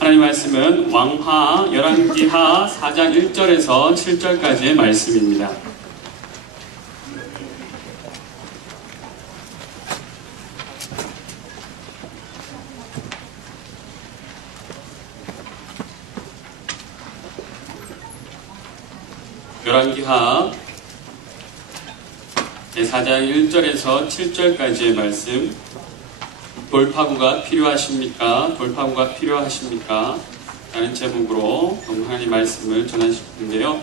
하나님 말씀은 왕하 열왕기하 4장 1절에서 7절까지의 말씀입니다. 열왕기하 4장 1절에서 7절까지의 말씀. 돌파구가 필요하십니까? 돌파구가 필요하십니까? 라는 제목으로 하나님 말씀을 전하실 텐데요.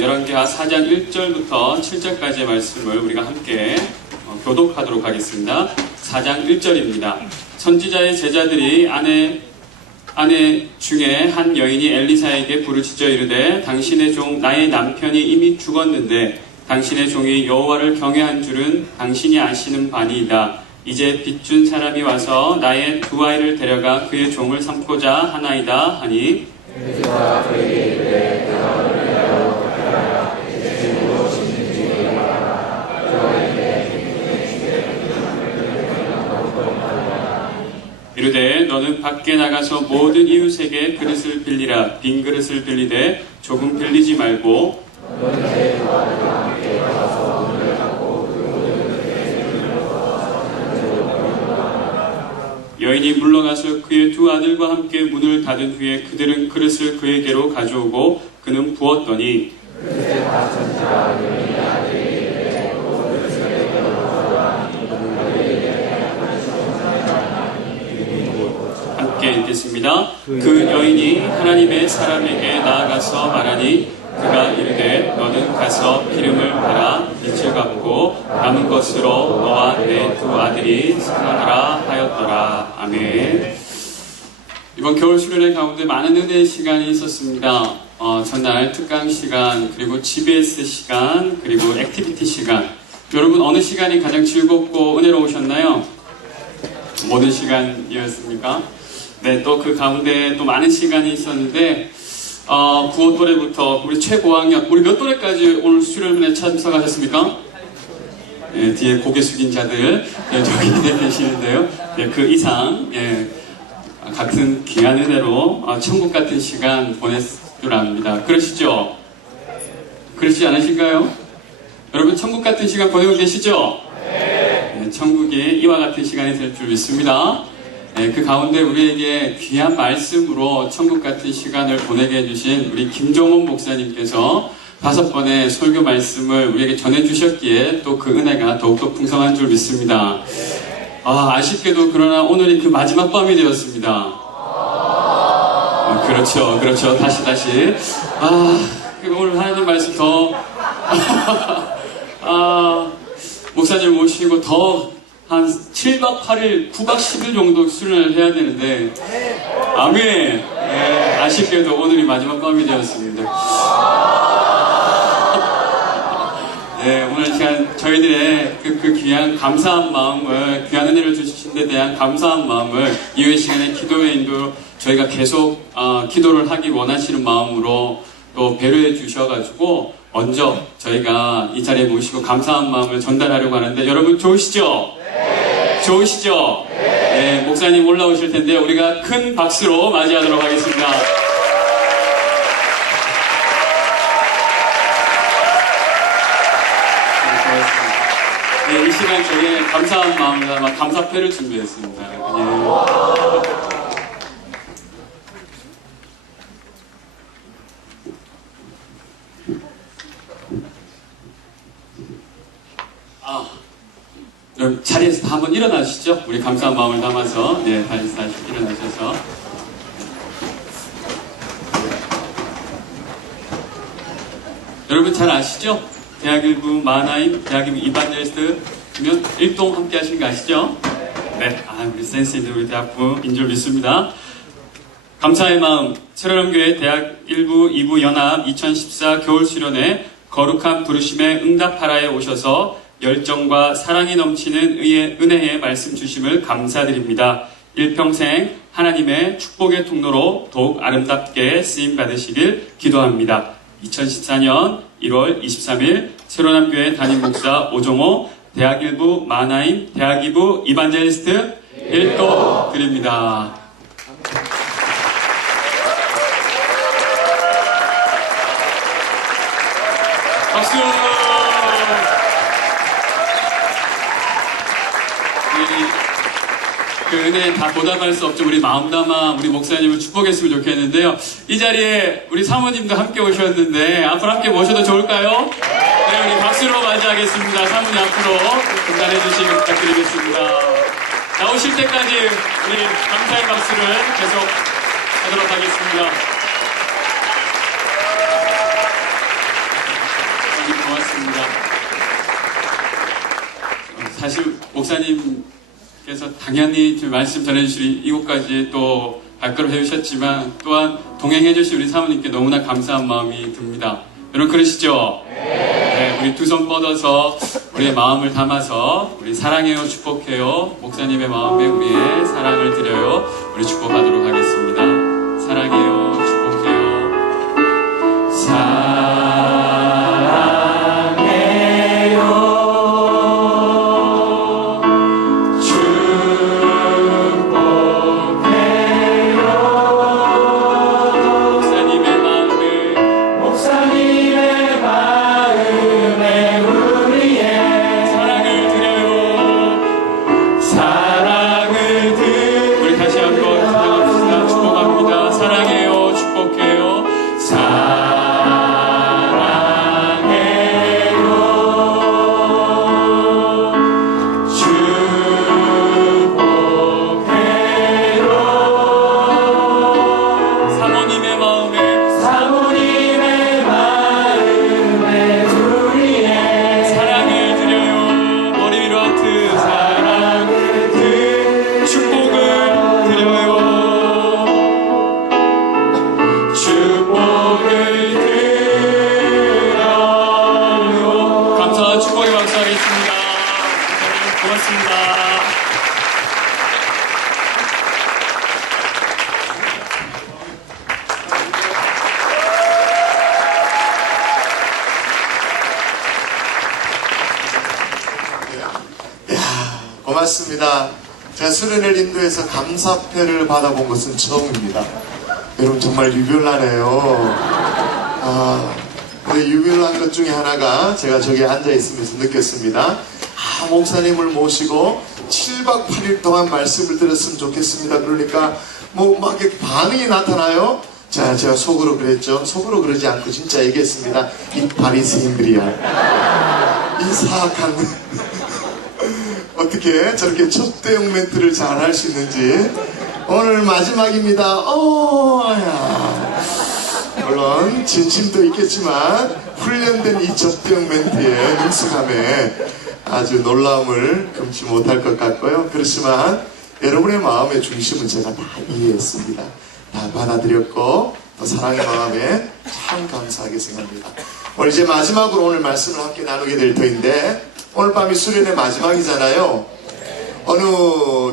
열왕기하 4장 1절부터 7절까지의 말씀을 우리가 함께 교독하도록 하겠습니다. 4장 1절입니다. 선지자의 제자들이 아내 중에 한 여인이 엘리사에게 부르짖어 이르되 당신의 종 나의 남편이 이미 죽었는데 당신의 종이 여호와를 경외한 줄은 당신이 아시는 바니이다. 이제 빚준 사람이 와서 나의 두 아이를 데려가 그의 종을 삼고자 하나이다 하니 엘리사가 그에게 이르되 내가 너를 데려오고 하라. 이제 집으로 짓는 집이 일어나라. 이르되 너는 밖에 나가서 모든 이웃에게 그릇을 빌리라. 빈 그릇을 빌리되 조금 빌리지 말고 너는 내 두 아들과 함께 가서 문을 닫고 그 모든 그릇에 여인이 물러가서 그의 두 아들과 함께 문을 닫은 후에 그들은 그릇을 그에게로 가져오고 그는 부었더니 그릇에 받은 자 여인의 아들이 이르되 그릇을 가져오라. 함께 읽겠습니다. 그 여인이 하나님의 사람에게 나아가서 말하니 그가 이르되 너는 가서 기름을 팔아 빚을 갚고 남은 것으로 너와 내 두 아들이 생활하라 하였더라. 아멘. 이번 겨울 수련회 가운데 많은 은혜의 시간이 있었습니다. 전날 특강 시간, 그리고 GBS 시간, 그리고 액티비티 시간. 여러분 어느 시간이 가장 즐겁고 은혜로우셨나요? 모든 시간이었습니까? 네, 또 그 가운데 또 많은 시간이 있었는데 9호 또래부터 우리 최고학년, 우리 몇 또래까지 오늘 수련회에 참석하셨습니까? 네, 뒤에 고개 숙인 자들 저기 계시는데요. 네, 그 이상 같은 귀한 은혜로 천국 같은 시간 보낼 줄 압니다. 그러시죠? 그렇지 않으신가요? 여러분 천국 같은 시간 보내고 계시죠? 네, 천국이 이와 같은 시간이 될 줄 믿습니다. 그 가운데 우리에게 귀한 말씀으로 천국 같은 시간을 보내게 해주신 우리 김종원 목사님께서 5번의 설교 말씀을 우리에게 전해주셨기에 또 그 은혜가 더욱더 풍성한 줄 믿습니다. 아쉽게도 그러나 오늘이 그 마지막 밤이 되었습니다. 그렇죠. 다시. 오늘 하나님 말씀 더 목사님 모시고 더 한 7박 8일, 9박 10일 정도 수련을 해야 되는데 아멘. 아쉽게도 오늘이 마지막 밤이 되었습니다. 오늘 시간 저희들의 그 귀한 감사한 마음을, 귀한 은혜를 주신 데 대한 감사한 마음을 이후의 시간에 기도의 인도 저희가 계속 기도를 하기 원하시는 마음으로 또 배려해 주셔가지고 먼저 저희가 이 자리에 모시고 감사한 마음을 전달하려고 하는데 여러분 좋으시죠? 좋으시죠? 네, 목사님 올라오실 텐데 우리가 큰 박수로 맞이하도록 하겠습니다. 이 시간 저희 감사한 마음으로 감사패를 준비했습니다. 여러분 자리에서 한번 일어나시죠. 우리 감사한 마음을 담아서 다시 일어나셔서 여러분 잘 아시죠? 대학일부 마나임, 대학일부 이반젤리스트면 일동 함께 하시는 거 아시죠? 네, 우리 센스 있는 우리 대학부 인줄 믿습니다. 감사의 마음, 새로남교회 대학일부 2부 연합 2014 겨울 수련회 거룩한 부르심에 응답하라에 오셔서 열정과 사랑이 넘치는 은혜의 말씀 주심을 감사드립니다. 일평생 하나님의 축복의 통로로 더욱 아름답게 쓰임 받으시길 기도합니다. 2014년 1월 23일 새로남교회 담임 목사 오종호, 대학일부 마나임, 대학이부 이반젤리스트 1도 드립니다. 은혜에 다 보답할 수 없죠. 우리 마음 담아 우리 목사님을 축복했으면 좋겠는데요. 이 자리에 우리 사모님도 함께 오셨는데 앞으로 함께 모셔도 좋을까요? 네, 우리 박수로 맞이하겠습니다. 사모님 앞으로 분단해 주시기 부탁드리겠습니다. 나오실 때까지 우리 감사의 박수를 계속 하도록 하겠습니다. 고맙습니다. 사실 목사님께서 당연히 좀 말씀 전해주실 이곳까지 또 발걸음 해주셨지만 또한 동행해주신 우리 사모님께 너무나 감사한 마음이 듭니다. 여러분 그러시죠? 네, 우리 두 손 뻗어서 우리의 마음을 담아서 우리 사랑해요 축복해요 목사님의 마음에 우리의 사랑을 드려요 우리 축복하도록 하겠습니다. 사랑해요 축복해요 고맙습니다. 제가 수련회를 인도해서 감사패를 받아본 것은 처음입니다. 여러분 정말 유별나네요. 근데 유별난 것 중에 하나가 제가 저기 앉아있으면서 느꼈습니다. 목사님을 모시고 7박 8일 동안 말씀을 들었으면 좋겠습니다. 그러니까 뭐 막 반응이 나타나요. 자, 제가 속으로 그랬죠. 속으로 그러지 않고 진짜 얘기했습니다. 이 바리새인들이야. 이 사악한 어떻게 저렇게 첫대용 멘트를 잘 할 수 있는지. 오늘 마지막입니다. 야. 물론 진심도 있겠지만 훈련된 이 첫대용 멘트의 능숙함에 아주 놀라움을 금치 못할 것 같고요. 그렇지만 여러분의 마음의 중심은 제가 다 이해했습니다. 다 받아들였고 또 사랑의 마음에 참 감사하게 생각합니다. 오늘 이제 마지막으로 오늘 말씀을 함께 나누게 될 터인데, 오늘 밤이 수련의 마지막이잖아요. 어느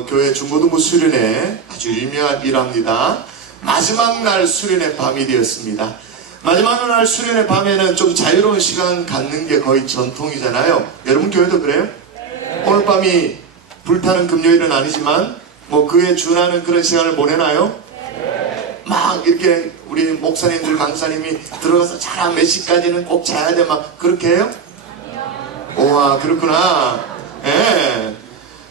교회 중고등부 수련회 아주 유명한 일화입니다. 마지막 날 수련의 밤이 되었습니다. 마지막 날 수련의 밤에는 좀 자유로운 시간 갖는 게 거의 전통이잖아요. 여러분 교회도 그래요? 오늘 밤이 불타는 금요일은 아니지만 뭐 그에 준하는 그런 시간을 보내나요? 막 이렇게 우리 목사님들 강사님이 들어가서 자라 몇 시까지는 꼭 자야 돼 막 그렇게 해요? 우와 그렇구나. 예.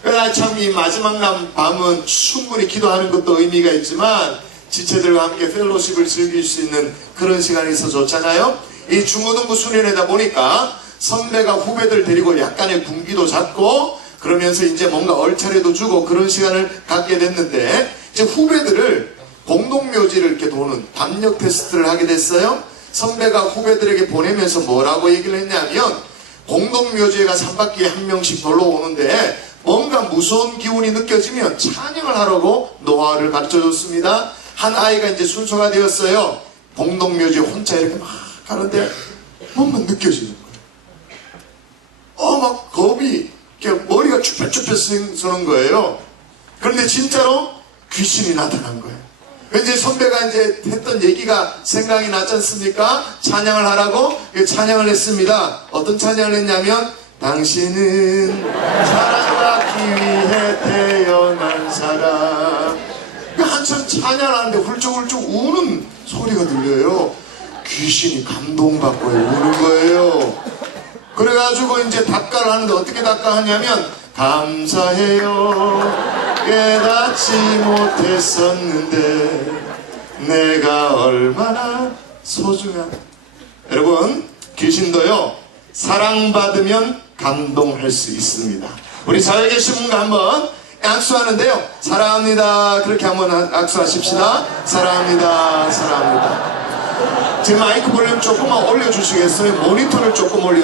그러나 참 이 마지막 날 밤은 충분히 기도하는 것도 의미가 있지만 지체들과 함께 펠로십을 즐길 수 있는 그런 시간이 있어 좋잖아요. 이 중고등부 수련회다 보니까 선배가 후배들 데리고 약간의 군기도 잡고 그러면서 이제 뭔가 얼차례도 주고 그런 시간을 갖게 됐는데, 이제 후배들을 공동묘지를 이렇게 도는 담력 테스트를 하게 됐어요. 선배가 후배들에게 보내면서 뭐라고 얘기를 했냐면, 공동묘지에 가서 한 바퀴에 한 명씩 돌러 오는데 뭔가 무서운 기운이 느껴지면 찬양을 하라고 노하우를 가르쳐 줬습니다. 한 아이가 이제 순서가 되었어요. 공동묘지에 혼자 이렇게 막 가는데 뭔가 느껴지는 거예요. 막 겁이 머리가 쭈뼛쭈뼛 서는 거예요. 그런데 진짜로 귀신이 나타난 거예요. 이제 선배가 이제 했던 얘기가 생각이 나지 않습니까? 찬양을 하라고 찬양을 했습니다. 어떤 찬양을 했냐면, 당신은 사랑받기 위해 태어난 사람. 한참 찬양하는데 훌쩍훌쩍 우는 소리가 들려요. 귀신이 감동받고 우는 거예요. 그래가지고 이제 답가를 하는데 어떻게 답가하냐면, 감사해요 깨닫지 못했었는데 내가 얼마나 소중한. 여러분, 귀신도요 사랑받으면 감동할 수 있습니다. 우리 사회에 계신 분과 한번 악수하는데요, 사랑합니다 그렇게 한번 악수하십시다. 사랑합니다, 사랑합니다. 제 마이크 볼륨 조금만 올려주시겠어요? 모니터를 조금만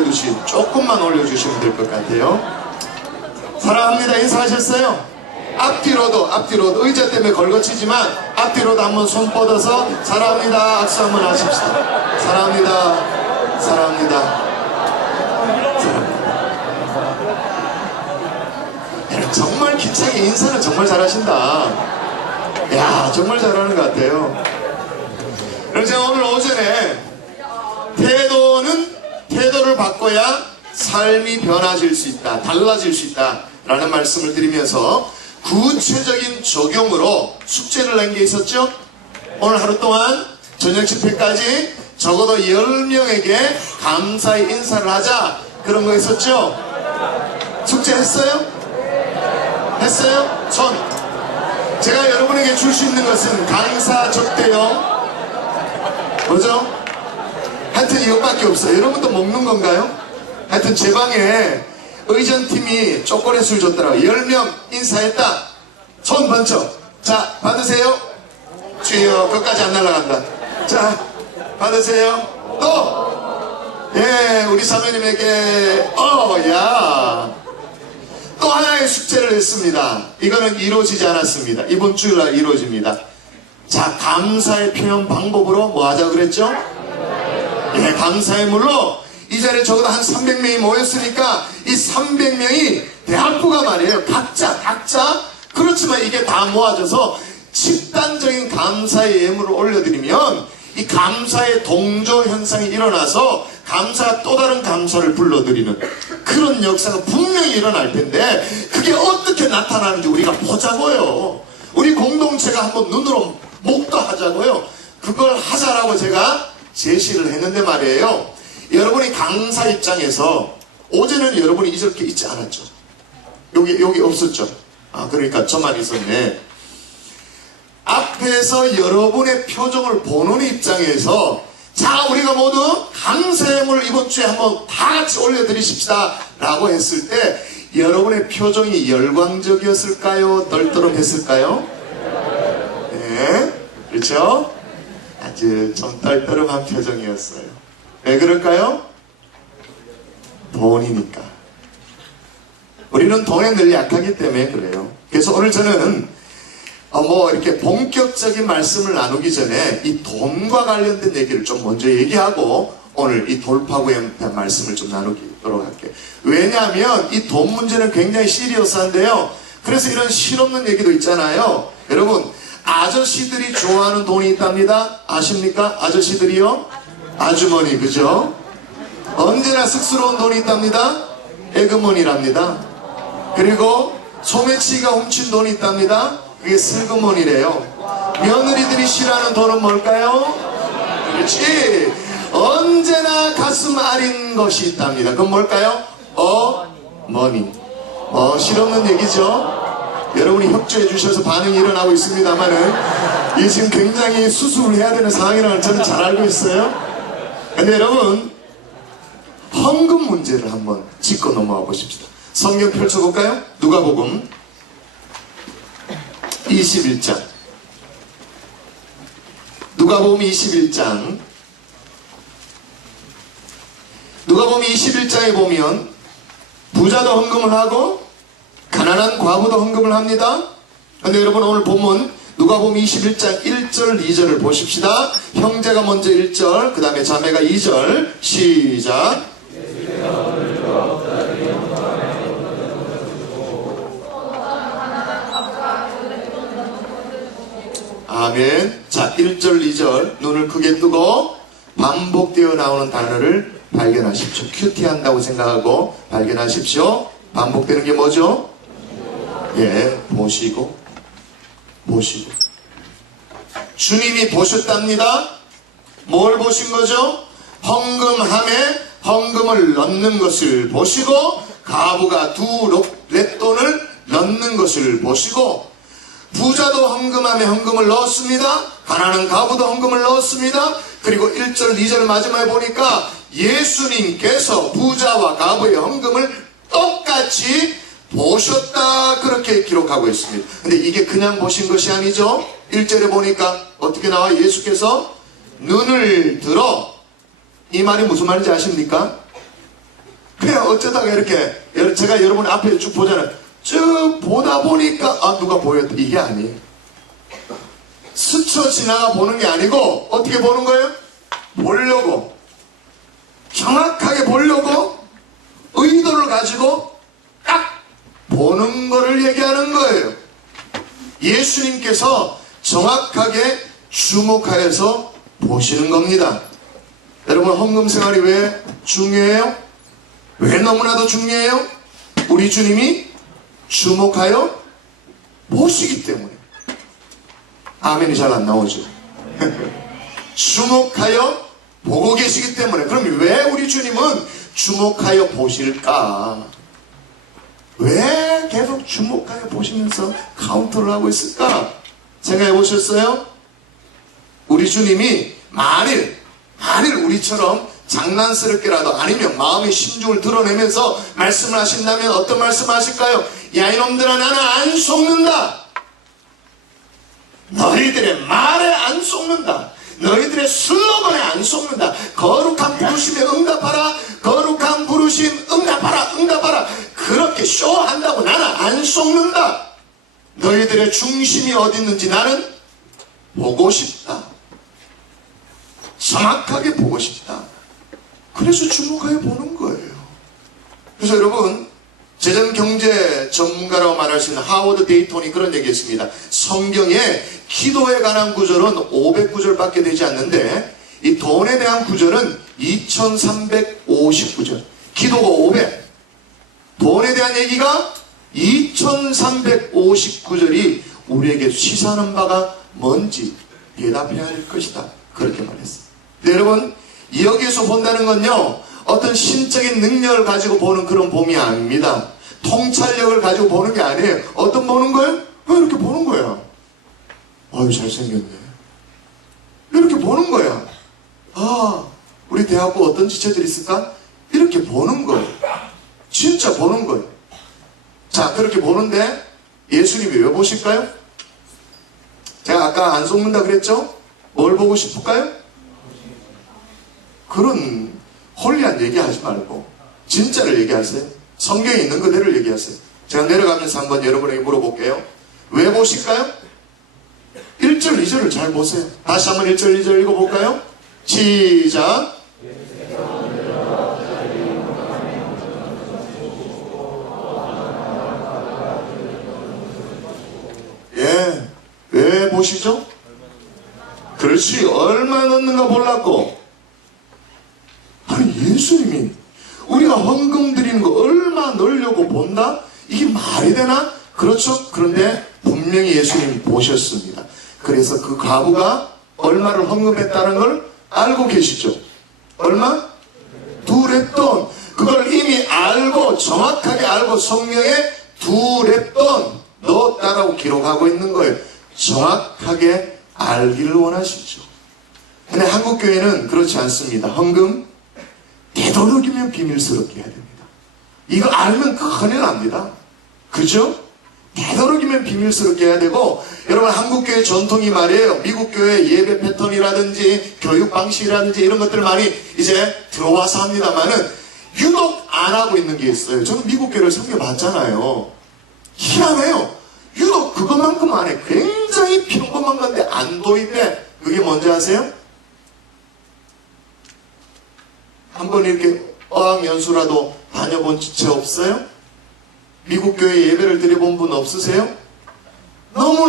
올려주시면 될 것 같아요. 사랑합니다 인사하셨어요? 앞뒤로도 의자 때문에 걸거치지만 앞뒤로도 한번 손 뻗어서 사랑합니다 악수 한번 하십시다. 사랑합니다, 사랑합니다, 사랑합니다. 정말 기차게 인사는 정말 잘하신다. 야, 정말 잘하는 것 같아요. 그래서 제가 오늘 오전에 태도를 바꿔야 삶이 변화질 수 있다, 달라질 수 있다 라는 말씀을 드리면서 구체적인 적용으로 숙제를 낸 게 있었죠. 오늘 하루 동안 저녁 집회까지 적어도 10명에게 감사의 인사를 하자, 그런 거 있었죠. 숙제 했어요? 했어요? 손. 제가 여러분에게 줄 수 있는 것은 강사 적대요, 뭐죠? 하여튼 이것밖에 없어요. 여러분도 먹는 건가요? 하여튼 제 방에 의전팀이 초콜릿을 줬더라고요. 10명 인사했다. 손 번쩍. 자, 받으세요. 주여, 끝까지 안 날아간다. 자, 받으세요. 또! 예, 우리 사모님에게, 야. 또 하나의 숙제를 했습니다. 이거는 이루어지지 않았습니다. 이번 주일날 이루어집니다. 자, 감사의 표현 방법으로 뭐 하자고 그랬죠? 예, 감사의 물로 이 자리에 적어도 한 300명이 모였으니까 이 300명이 대학부가 말이에요. 각자 그렇지만 이게 다 모아져서 집단적인 감사의 예물을 올려드리면 이 감사의 동조 현상이 일어나서 감사가 또 다른 감사를 불러들이는 그런 역사가 분명히 일어날 텐데, 그게 어떻게 나타나는지 우리가 보자고요. 우리 공동체가 한번 눈으로 목도하자고요. 그걸 하자라고 제가 제시를 했는데 말이에요. 여러분이 강사 입장에서 어제는 여러분이 이렇게 있지 않았죠. 여기 없었죠. 아, 그러니까 저만 있었네. 앞에서 여러분의 표정을 보는 입장에서, 자, 우리가 모두 감사의 예물을 이번 주에 한번 다 같이 올려드리십시다 라고 했을 때 여러분의 표정이 열광적이었을까요? 떨떠름했을까요? 네, 그렇죠? 아주 좀 떨떠름한 표정이었어요. 왜 그럴까요? 돈이니까. 우리는 돈에 늘 약하기 때문에 그래요. 그래서 오늘 저는 이렇게 본격적인 말씀을 나누기 전에 이 돈과 관련된 얘기를 좀 먼저 얘기하고 오늘 이 돌파구에 대한 말씀을 좀 나누도록 할게요. 왜냐하면 이 돈 문제는 굉장히 시리어스한데요. 그래서 이런 실없는 얘기도 있잖아요. 여러분, 아저씨들이 좋아하는 돈이 있답니다. 아십니까? 아저씨들이요? 아주머니, 그죠? 언제나 쑥스러운 돈이 있답니다. 에그머니랍니다. 그리고 소매치기가 훔친 돈이 있답니다. 그게 슬그머니래요. 며느리들이 싫어하는 돈은 뭘까요? 그렇지. 언제나 가슴 아린 것이 있답니다. 그건 뭘까요? 머니. 실없는 얘기죠. 여러분이 협조해 주셔서 반응이 일어나고 있습니다만은 이게 지금 굉장히 수습을 해야 되는 상황이라는 걸 저는 잘 알고 있어요. 근데 여러분, 헌금 문제를 한번 짚고 넘어가 보십시다. 성경 펼쳐볼까요? 누가복음 21장. 누가복음 21장. 누가복음 21장에 보면 부자도 헌금을 하고 가난한 과부도 헌금을 합니다. 근데 여러분, 오늘 본문 누가복음 21장 1절 2절을 보십시다. 형제가 먼저 1절, 그 다음에 자매가 2절. 시작. 아멘. 자, 1절 2절 눈을 크게 뜨고 반복되어 나오는 단어를 발견하십시오. 큐티한다고 생각하고 발견하십시오. 반복되는 게 뭐죠? 예, 보시고 주님이 보셨답니다. 뭘 보신 거죠? 헌금함에 헌금을 넣는 것을 보시고, 가부가 두 렛돈을 넣는 것을 보시고, 부자도 헌금함에 헌금을 넣었습니다. 가난한 가부도 헌금을 넣었습니다. 그리고 1절 2절 마지막에 보니까 예수님께서 부자와 가부의 헌금을 똑같이 보셨다, 그렇게 기록하고 있습니다. 근데 이게 그냥 보신 것이 아니죠. 1절에 보니까 어떻게 나와? 예수께서 눈을 들어. 이 말이 무슨 말인지 아십니까? 그냥 어쩌다가 이렇게 제가 여러분 앞에 쭉 보잖아요. 쭉 보다 보니까 누가 보였다, 이게 아니에요. 스쳐 지나가 보는 게 아니고 어떻게 보는 거예요? 보려고, 정확하게 보려고 의도를 가지고 딱 보는 거를 얘기하는 거예요. 예수님께서 정확하게 주목하여서 보시는 겁니다. 여러분, 헌금 생활이 왜 중요해요? 왜 너무나도 중요해요? 우리 주님이 주목하여 보시기 때문에. 아멘이 잘 안 나오죠. 주목하여 보고 계시기 때문에. 그럼 왜 우리 주님은 주목하여 보실까? 왜 계속 주목하여 보시면서 카운터를 하고 있을까? 생각해 보셨어요? 우리 주님이 만일 우리처럼 장난스럽게라도 아니면 마음의 심중을 드러내면서 말씀을 하신다면 어떤 말씀을 하실까요? 야, 이놈들아, 나는 안 속는다. 너희들의 말에 안 속는다. 너희들의 슬로건에 안 속는다. 거룩한 부르심에 응답하라. 거룩한 부르심 응답하라. 응답하라. 그렇게 쇼한다고 나는 안 속는다. 너희들의 중심이 어디 있는지 나는 보고 싶다. 정확하게 보고 싶다. 그래서 주목하여 보는 거예요. 그래서 여러분, 재정경제 전문가라고 말할 수 있는 하워드 데이톤이 그런 얘기했습니다. 성경에 기도에 관한 구절은 500구절밖에 되지 않는데 이 돈에 대한 구절은 2350구절. 기도가 500, 돈에 대한 얘기가 2350구절이 우리에게 시사하는 바가 뭔지 대답해야 할 것이다, 그렇게 말했어요. 네, 여러분, 여기에서 본다는 건요, 어떤 신적인 능력을 가지고 보는 그런 봄이 아닙니다. 통찰력을 가지고 보는 게 아니에요. 어떤 보는 거예요? 이렇게 보는 거야. 아유, 잘생겼네. 이렇게 보는 거야. 우리 대학교 어떤 지체들이 있을까? 이렇게 보는 거예요. 진짜 보는 거예요. 자, 그렇게 보는데 예수님이 왜 보실까요? 제가 아까 안 속는다 그랬죠? 뭘 보고 싶을까요? 그런 홀리한 얘기하지 말고 진짜를 얘기하세요. 성경에 있는 그대로 얘기하세요. 제가 내려가면서 한번 여러분에게 물어볼게요. 왜 보실까요? 1절 2절을 잘 보세요. 다시 한번 1절 2절 읽어볼까요? 시작. 예, 왜 보시죠? 그렇지, 얼마 넣는가 보려고. 아니, 예수님이 우리가 헌금 드리는 거 얼마 넣으려고 본다? 이게 말이 되나? 그렇죠? 그런데 분명히 예수님이 보셨습니다. 그래서 그 과부가 얼마를 헌금했다는 걸 알고 계시죠? 얼마? 2렙돈. 그걸 이미 알고, 정확하게 알고 성경에 2렙돈 넣었다라고 기록하고 있는 거예요. 정확하게 알기를 원하시죠. 근데 한국교회는 그렇지 않습니다. 헌금 되도록이면 비밀스럽게 해야 됩니다. 이거 알면 큰일 납니다. 그죠? 되도록이면 비밀스럽게 해야 되고, 여러분, 한국교회 전통이 말이에요. 미국교회 예배 패턴이라든지 교육 방식이라든지 이런 것들 많이 이제 들어와서 합니다만은 유독 안 하고 있는 게 있어요. 저는 미국교회를 섬겨봤잖아요. 희한해요. 유독 그것만큼 안 해. 굉장히 평범한 건데 안 도입해. 그게 뭔지 아세요? 한번 이렇게 어학연수라도 다녀본 지체 없어요? 미국 교회 예배를 드려본 분 없으세요? 너무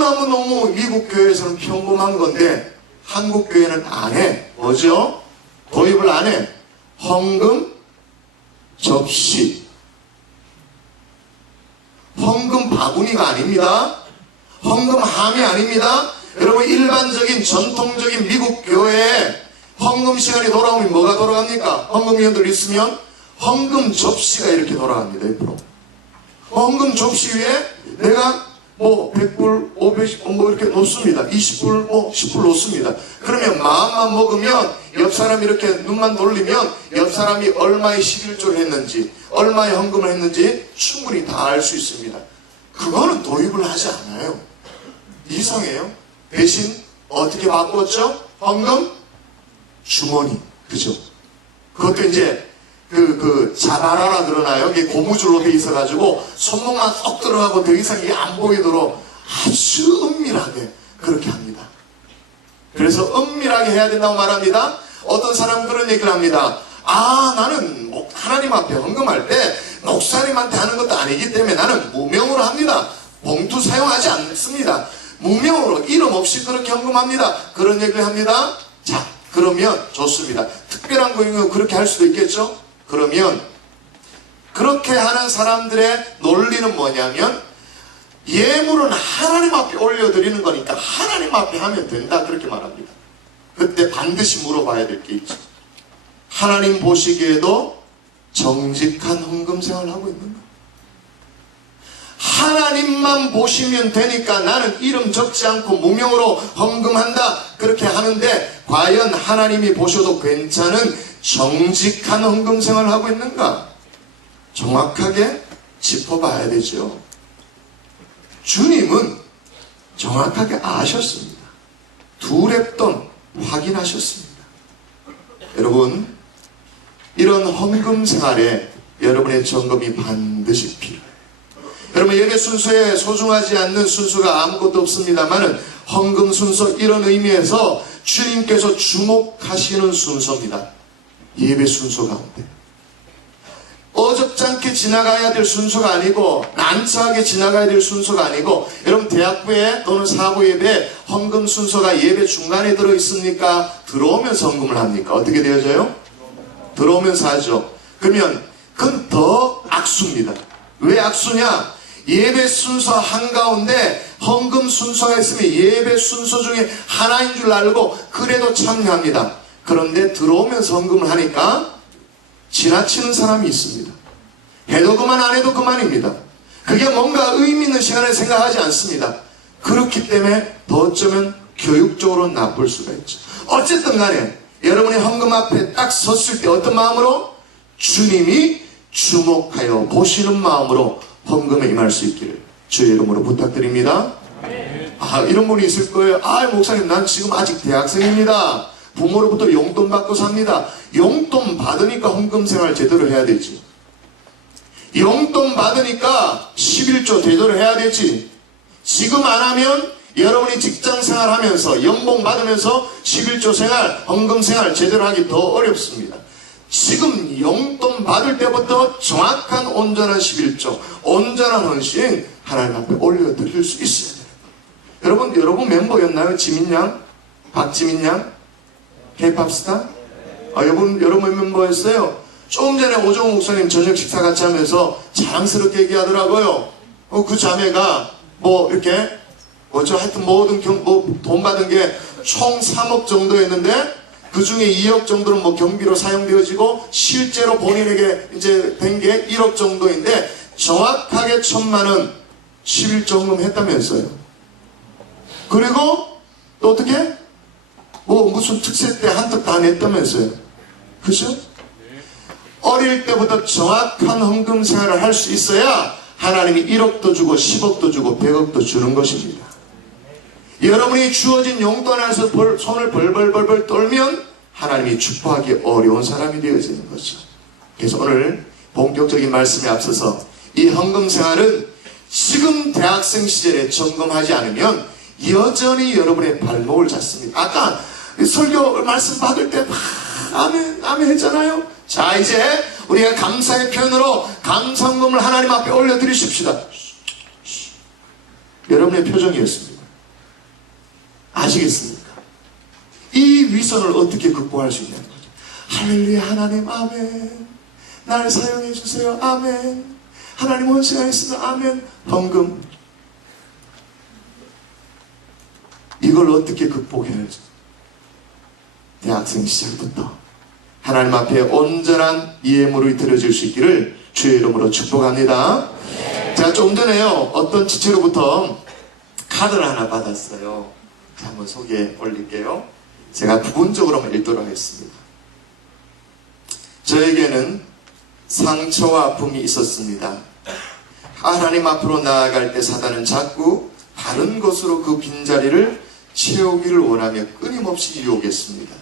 미국 교회에서는 평범한 건데 한국 교회는 안 해. 뭐죠? 도입을 안 해. 헌금 접시. 헌금 바구니가 아닙니다. 헌금 함이 아닙니다. 여러분, 일반적인 전통적인 미국 교회에 헌금 시간이 돌아오면 뭐가 돌아갑니까? 헌금위원들 있으면 헌금 접시가 이렇게 돌아갑니다. 옆으로. 헌금 접시 위에 내가 뭐 100불, 500, 뭐 이렇게 놓습니다. 20불, 뭐 10불 놓습니다. 그러면 마음만 먹으면 옆 사람이 이렇게 눈만 돌리면 옆 사람이 얼마의 11조를 했는지, 얼마의 헌금을 했는지 충분히 다 알 수 있습니다. 그거는 도입을 하지 않아요. 이상해요. 대신 어떻게 바꿨죠? 헌금? 주머니. 그죠? 그것도 이제 자바라라 그러나요? 이게 고무줄로 돼 있어가지고 손목만 쏙 들어가고 더 이상 이게 안 보이도록 아주 은밀하게 그렇게 합니다. 그래서 은밀하게 해야 된다고 말합니다. 어떤 사람은 그런 얘기를 합니다. 나는 하나님 앞에 헌금할 때 목사님한테 하는 것도 아니기 때문에 나는 무명으로 합니다. 봉투 사용하지 않습니다. 무명으로 이름 없이 그렇게 헌금합니다. 그런 얘기를 합니다. 자, 그러면 좋습니다. 특별한 거이면 그렇게 할 수도 있겠죠? 그러면 그렇게 하는 사람들의 논리는 뭐냐면 예물은 하나님 앞에 올려드리는 거니까 하나님 앞에 하면 된다 그렇게 말합니다. 그때 반드시 물어봐야 될 게 있죠. 하나님 보시기에도 정직한 헌금 생활을 하고 있는가? 하나님만 보시면 되니까 나는 이름 적지 않고 무명으로 헌금한다 그렇게 하는데 과연 하나님이 보셔도 괜찮은 정직한 헌금 생활을 하고 있는가? 정확하게 짚어봐야 되죠. 주님은 정확하게 아셨습니다. 두 랩돈 확인하셨습니다. 여러분, 이런 헌금 생활에 여러분의 점검이 반드시 필요해요. 여러분, 예배 순서에 소중하지 않는 순서가 아무것도 없습니다만은 헌금 순서 이런 의미에서 주님께서 주목하시는 순서입니다. 예배 순서 가운데 어줍잖게 지나가야 될 순서가 아니고 난처하게 지나가야 될 순서가 아니고 여러분 대학부에 또는 사부 예배에 헌금 순서가 예배 중간에 들어있습니까? 들어오면서 헌금을 합니까? 어떻게 되어져요? 들어오면서 하죠. 그러면 그건 더 악수입니다. 왜 악수냐? 예배 순서 한가운데 헌금 순서가 있으면 예배 순서 중에 하나인 줄 알고 그래도 참여합니다. 그런데 들어오면서 헌금을 하니까 지나치는 사람이 있습니다. 해도 그만 안 해도 그만입니다. 그게 뭔가 의미 있는 시간을 생각하지 않습니다. 그렇기 때문에 더 어쩌면 교육적으로 나쁠 수가 있죠. 어쨌든 간에 여러분이 헌금 앞에 딱 섰을 때 어떤 마음으로? 주님이 주목하여 보시는 마음으로 헌금에 임할 수 있기를 주의 이름으로 부탁드립니다. 이런 분이 있을 거예요. 목사님 난 지금 아직 대학생입니다. 부모로부터 용돈 받고 삽니다. 용돈 받으니까 헌금 생활 제대로 해야 되지. 용돈 받으니까 11조 제대로 해야 되지. 지금 안 하면 여러분이 직장 생활하면서 연봉 받으면서 11조 생활, 헌금 생활 제대로 하기 더 어렵습니다. 지금 용돈 받을 때부터 정확한 온전한 11조, 온전한 헌신 하나님 앞에 올려드릴 수 있어야 돼요. 여러분 멤버였나요? 지민양? 박지민양? K-POP 스타? 여러분 멤버였어요? 조금 전에 오정호 목사님 저녁 식사 같이 하면서 자랑스럽게 얘기하더라고요. 그 자매가 하여튼 모든 돈 받은 게 총 3억 정도였는데 그 중에 2억 정도는 경비로 사용되어지고 실제로 본인에게 이제 된 게 1억 정도인데 정확하게 1,000만 원 11조 헌금했다면서요. 그리고 또 어떻게? 무슨 특세 때 한턱 다 냈다면서요. 그죠? 어릴 때부터 정확한 헌금 생활을 할 수 있어야 하나님이 1억도 주고 10억도 주고 100억도 주는 것입니다. 여러분이 주어진 용돈 안에서 손을 벌벌벌벌 떨면 하나님이 축복하기 어려운 사람이 되어지는 거죠. 그래서 오늘 본격적인 말씀에 앞서서 이 헌금 생활은 지금 대학생 시절에 점검하지 않으면 여전히 여러분의 발목을 잡습니다. 아까 설교 말씀 받을 때 아멘 아멘 했잖아요. 자, 이제 우리가 감사의 표현으로 감사헌금을 하나님 앞에 올려드리십시다. 여러분의 표정이었습니다. 아시겠습니까? 이 위선을 어떻게 극복할 수 있냐는 거죠. 할렐루야 하나님 아멘. 날 사용해 주세요 아멘. 하나님 헌신하겠습니다 아멘. 헌금. 이걸 어떻게 극복해야 할지. 대학생 시절부터 하나님 앞에 온전한 예물이 드려질 수 있기를 주의 이름으로 축복합니다. 제가 좀 전에요 어떤 지체로부터 카드를 하나 받았어요. 한번 소개 올릴게요. 제가 부분적으로만 읽도록 하겠습니다. 저에게는 상처와 아픔이 있었습니다. 하나님 앞으로 나아갈 때 사단은 자꾸 다른 것으로 그 빈자리를 채우기를 원하며 끊임없이 유혹했습니다.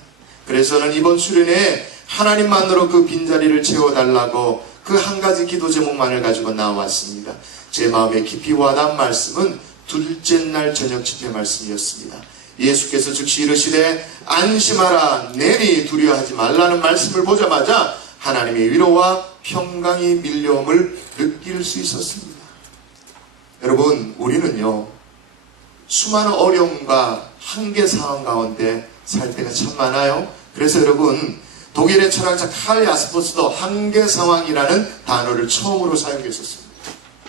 그래서 저는 이번 수련회에 하나님만으로 그 빈자리를 채워달라고 그 한 가지 기도 제목만을 가지고 나왔습니다. 제 마음에 깊이 와닿은 말씀은 둘째 날 저녁 집회 말씀이었습니다. 예수께서 즉시 이르시되 안심하라 내니 두려워하지 말라는 말씀을 보자마자 하나님의 위로와 평강이 밀려옴을 느낄 수 있었습니다. 여러분, 우리는요 수많은 어려움과 한계 상황 가운데 살 때가 참 많아요. 그래서 여러분, 독일의 철학자 칼 야스퍼스도 한계 상황이라는 단어를 처음으로 사용했었습니다.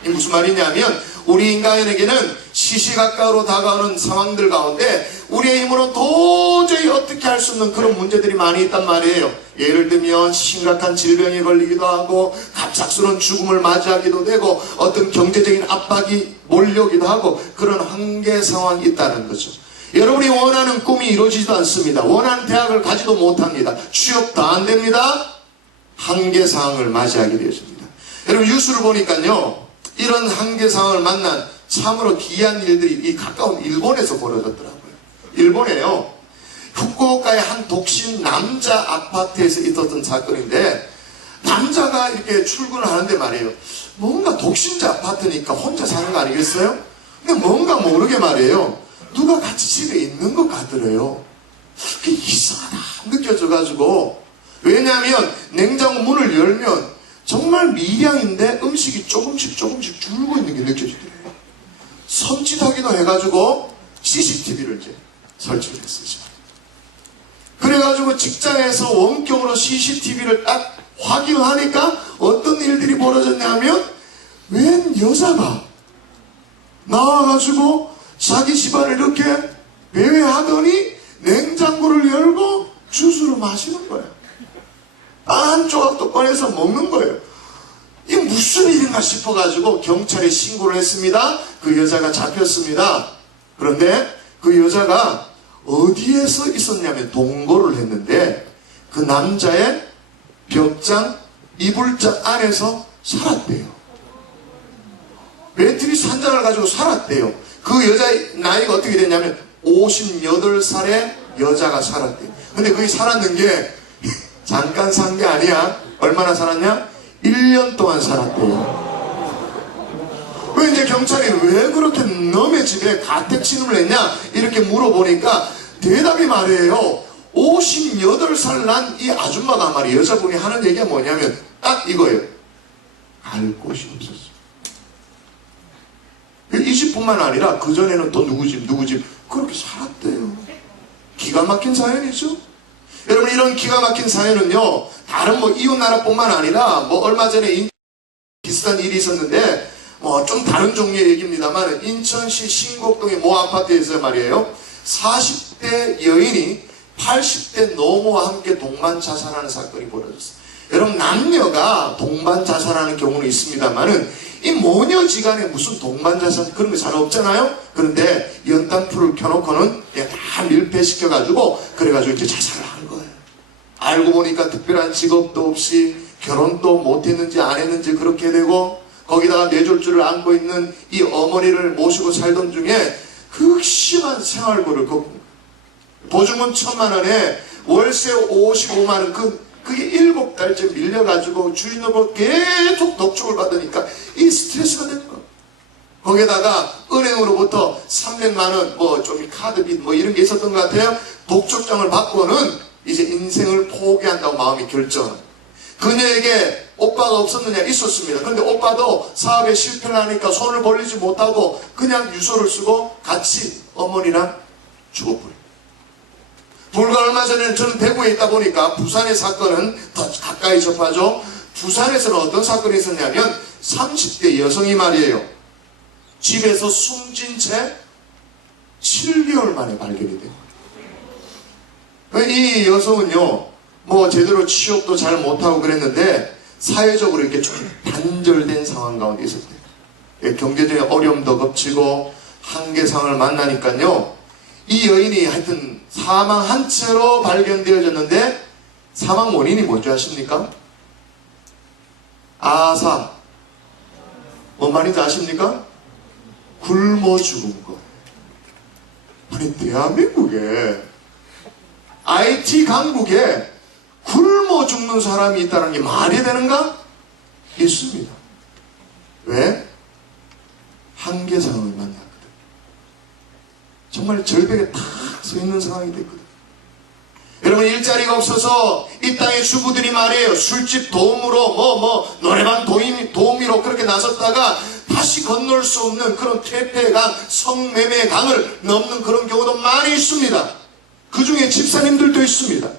이게 무슨 말이냐면 우리 인간에게는 시시각각으로 다가오는 상황들 가운데 우리의 힘으로 도저히 어떻게 할 수 없는 그런 문제들이 많이 있단 말이에요. 예를 들면 심각한 질병에 걸리기도 하고 갑작스러운 죽음을 맞이하기도 되고 어떤 경제적인 압박이 몰려오기도 하고 그런 한계 상황이 있다는 거죠. 여러분이 원하는 꿈이 이루어지지도 않습니다. 원하는 대학을 가지도 못합니다. 취업도 안 됩니다. 한계 상황을 맞이하게 되었습니다. 여러분, 뉴스를 보니까요 이런 한계 상황을 만난 참으로 기이한 일들이 이 가까운 일본에서 벌어졌더라고요. 일본에요 후쿠오카의 한 독신 남자 아파트에서 있었던 사건인데, 남자가 이렇게 출근을 하는데 말이에요, 뭔가 독신자 아파트니까 혼자 사는 거 아니겠어요? 근데 뭔가 모르게 말이에요 누가 같이 집에 있는 것 같더래요. 그게 이상하다 느껴져가지고, 왜냐하면 냉장고 문을 열면 정말 미량인데 음식이 조금씩 줄고 있는 게 느껴지더래요. 섬찟하기도 해가지고 CCTV를 이제 설치를 했어요. 그래가지고 직장에서 원격으로 CCTV를 딱 확인하니까 어떤 일들이 벌어졌냐면 웬 여자가 나와가지고 자기 집안을 이렇게 배회하더니 냉장고를 열고 주스를 마시는 거예요. 빵 한 조각도 꺼내서 먹는 거예요. 이게 무슨 일인가 싶어가지고 경찰에 신고를 했습니다. 그 여자가 잡혔습니다. 그런데 그 여자가 어디에서 있었냐면 동거를 했는데 그 남자의 벽장, 이불장 안에서 살았대요. 매트리스 한 장을 가지고 살았대요. 그 여자의 나이가 어떻게 됐냐면 58살의 여자가 살았대요. 근데 그게 살았는 게 잠깐 산 게 아니야. 얼마나 살았냐? 1년 동안 살았대요. 그 이제 경찰이 왜 그렇게 너의 집에 가택 침입을 했냐 이렇게 물어보니까 대답이 말이에요. 58살 난 이 아줌마가 말이에요. 여자분이 하는 얘기가 뭐냐면 딱 이거예요. 갈 곳이 없었어. 이 집뿐만 아니라 그전에는 또 누구 집 그렇게 살았대요. 기가 막힌 사연이죠. 여러분, 이런 기가 막힌 사연은요 다른 뭐 이웃 나라뿐만 아니라 뭐 얼마 전에 비슷한 일이 있었는데 뭐 좀 다른 종류의 얘기입니다만 인천시 신곡동의 모 아파트에서 말이에요 40대 여인이 80대 노모와 함께 동반 자살하는 사건이 벌어졌어요. 여러분, 남녀가 동반 자살하는 경우는 있습니다만은 이 모녀지간에 무슨 동반 자살 그런 게 잘 없잖아요. 그런데 연탄불을 켜놓고는 그냥 다 밀폐시켜가지고 그래가지고 이제 자살을 하는 거예요. 알고 보니까 특별한 직업도 없이 결혼도 못했는지 안 했는지 그렇게 되고, 거기다가 뇌졸주를 안고 있는 이 어머니를 모시고 살던 중에 극심한 생활고를 보증금 1,000만원에 월세 55만원 그게 7달째 밀려가지고 주인으로 계속 독촉을 받으니까 이 스트레스가 되는 거예요. 거기다가 은행으로부터 300만원 뭐 좀 카드빚 뭐 이런 게 있었던 것 같아요. 독촉장을 받고는 이제 인생을 포기한다고 마음이 결정. 그녀에게 오빠가 없었느냐? 있었습니다. 그런데 오빠도 사업에 실패를 하니까 손을 벌리지 못하고 그냥 유서를 쓰고 같이 어머니랑 죽어버려요. 불과 얼마 전에는 저는 대구에 있다 보니까 부산의 사건은 더 가까이 접하죠. 부산에서는 어떤 사건이 있었냐면 30대 여성이 말이에요. 집에서 숨진 채 7개월 만에 발견이 돼요. 이 여성은요, 뭐 제대로 취업도 잘 못하고 그랬는데 사회적으로 이렇게 좀 단절된 상황 가운데 있었대요. 경제적인 어려움도 겹치고 한계상을 만나니까요, 이 여인이 하여튼 사망한 채로 발견되어졌는데, 사망 원인이 뭔지 아십니까? 아사. 뭔 말인지 아십니까? 굶어 죽은 거. 아니, 대한민국에, IT 강국에 굶어 죽는 사람이 있다는 게 말이 되는가? 있습니다. 왜? 한계상을 만났거든. 정말 절벽에 탁 서 있는 상황이 됐거든. 여러분, 일자리가 없어서 이 땅의 주부들이 말이에요, 술집 도우미로 노래방 도우미로 그렇게 나섰다가 다시 건널 수 없는 그런 퇴폐강, 성매매 강을 넘는 그런 경우도 많이 있습니다. 그 중에 집사님들도 있습니다.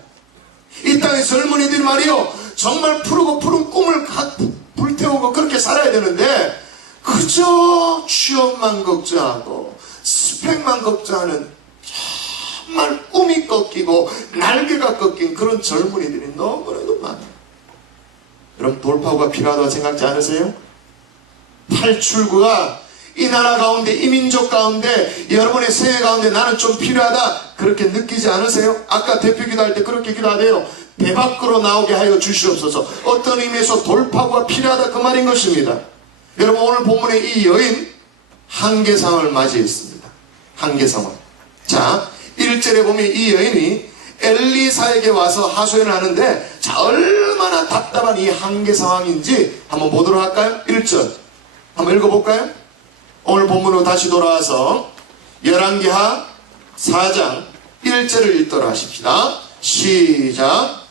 이 땅의 젊은이들이 말이요, 정말 푸르고 푸른 꿈을 불태우고 그렇게 살아야 되는데, 그저 취업만 걱정하고 스펙만 걱정하는 정말 꿈이 꺾이고 날개가 꺾인 그런 젊은이들이 너무나도 많아요. 여러분, 돌파구가 필요하다고 생각지 않으세요? 탈출구가 이 나라 가운데, 이 민족 가운데, 여러분의 생애 가운데 나는 좀 필요하다, 그렇게 느끼지 않으세요? 아까 대표 기도할 때 그렇게 기도하대요. 배 밖으로 나오게 하여 주시옵소서. 어떤 의미에서 돌파구가 필요하다, 그 말인 것입니다. 여러분, 오늘 본문의 이 여인, 한계상을 맞이했습니다. 한계상을. 자, 1절에 보면 이 여인이 엘리사에게 와서 하소연을 하는데, 자, 얼마나 답답한 이 한계 상황인지 한번 보도록 할까요? 1절 한번 읽어볼까요? 오늘 본문으로 다시 돌아와서 열왕기하 4장 1절을 읽도록 하십시다. 시작.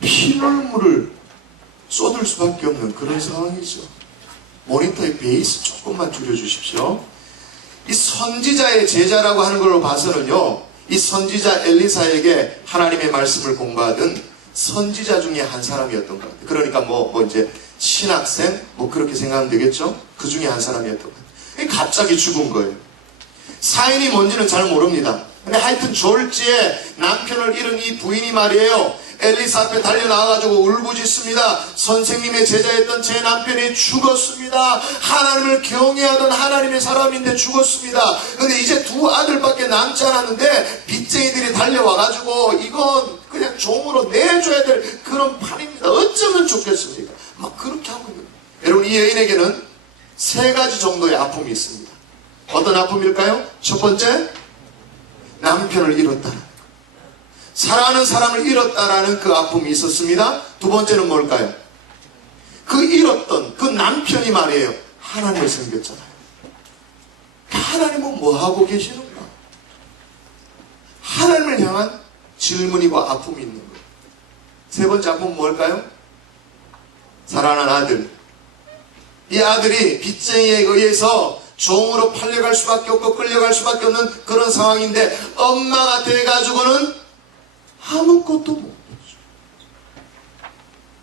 피눈물을 쏟을 수밖에 없는 그런 상황이죠. 모니터의 베이스 조금만 줄여주십시오. 이 선지자의 제자라고 하는 걸로 봐서는요, 이 선지자 엘리사에게 하나님의 말씀을 공부하던 선지자 중에 한 사람이었던 것 같아요. 그러니까 이제 신학생 그렇게 생각하면 되겠죠. 그 중에 한 사람이었던 것 같아요. 갑자기 죽은 거예요. 사인이 뭔지는 잘 모릅니다. 근데 하여튼 졸지에 남편을 잃은 이 부인이 말이에요, 엘리사 앞에 달려나와가지고 울부짖습니다. 선생님의 제자였던 제 남편이 죽었습니다. 하나님을 경외하던 하나님의 사람인데 죽었습니다. 근데 이제 두 아들밖에 남지 않았는데 빚쟁이들이 달려와가지고 이건 그냥 종으로 내줘야 될 그런 판입니다. 어쩌면 좋겠습니까? 막 그렇게 하고 있는 거예요. 여러분, 이 여인에게는 세 가지 정도의 아픔이 있습니다. 어떤 아픔일까요? 첫 번째, 남편을 잃었다는, 사랑하는 사람을 잃었다라는 그 아픔이 있었습니다. 두 번째는 뭘까요? 그 잃었던 그 남편이 말이에요, 하나님을 섬겼잖아요. 하나님은 뭐 하고 계시는가? 하나님을 향한 질문이고 아픔이 있는 거예요. 세 번째 아픔은 뭘까요? 사랑하는 아들. 이 아들이 빚쟁이에 의해서 종으로 팔려갈 수밖에 없고 끌려갈 수밖에 없는 그런 상황인데, 엄마가 돼가지고는 아무것도 못하죠.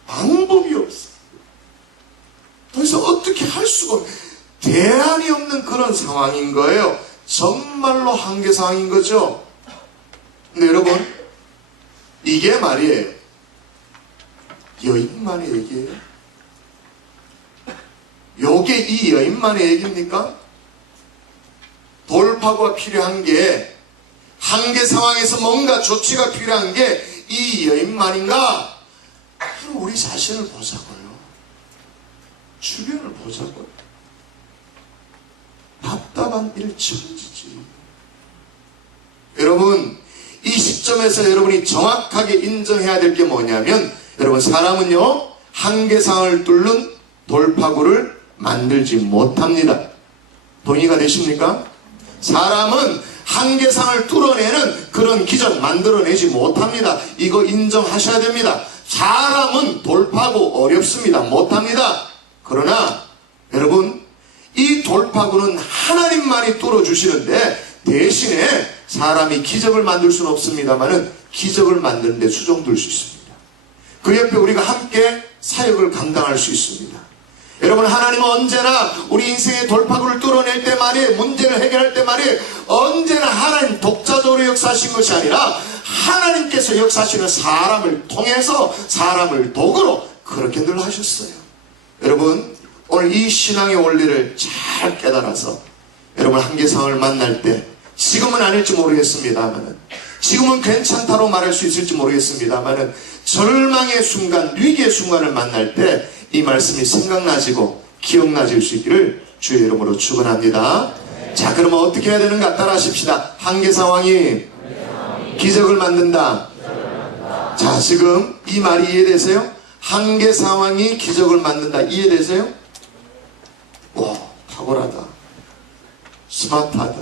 방법이 없어. 더 이상 어떻게 할 수가 없는, 대안이 없는 그런 상황인 거예요. 정말로 한계 상황인 거죠. 근데 여러분, 이게 말이에요, 여인만의 얘기예요. 요게 이 여인만의 얘기입니까? 돌파구가 필요한 게, 한계 상황에서 뭔가 조치가 필요한 게 이 여인만인가? 그럼 우리 자신을 보자고요. 주변을 보자고요. 답답한 일천지지. 여러분, 이 시점에서 여러분이 정확하게 인정해야 될 게 뭐냐면, 여러분, 사람은요, 한계상을 뚫는 돌파구를 만들지 못합니다. 동의가 되십니까? 사람은 한계상을 뚫어내는 그런 기적 만들어내지 못합니다. 이거 인정하셔야 됩니다. 사람은 돌파구 어렵습니다. 못합니다. 그러나 여러분, 이 돌파구는 하나님만이 뚫어주시는데, 대신에 사람이 기적을 만들 수는 없습니다만은 기적을 만드는 데 수종들 수 있습니다. 그 옆에 우리가 함께 사역을 감당할 수 있습니다. 여러분, 하나님은 언제나 우리 인생의 돌파구를 뚫어낼 때 말이에요, 문제를 해결할 때 말이에요, 언제나 하나님 독자적으로 역사하신 것이 아니라 하나님께서 역사하시는 사람을 통해서, 사람을 도구로 그렇게 늘 하셨어요. 여러분, 오늘 이 신앙의 원리를 잘 깨달아서 여러분, 한계상을 만날 때, 지금은 아닐지 모르겠습니다만은, 지금은 괜찮다고 말할 수 있을지 모르겠습니다만은, 절망의 순간, 위기의 순간을 만날 때 이 말씀이 생각나지고 기억나질 수 있기를 주의 이름으로 축원합니다. 자, 그러면 어떻게 해야 되는가 따라하십시다. 한계 상황이 기적을 만든다. 자, 지금 이 말이 이해되세요? 한계 상황이 기적을 만든다. 이해되세요? 와, 탁월하다. 스마트하다.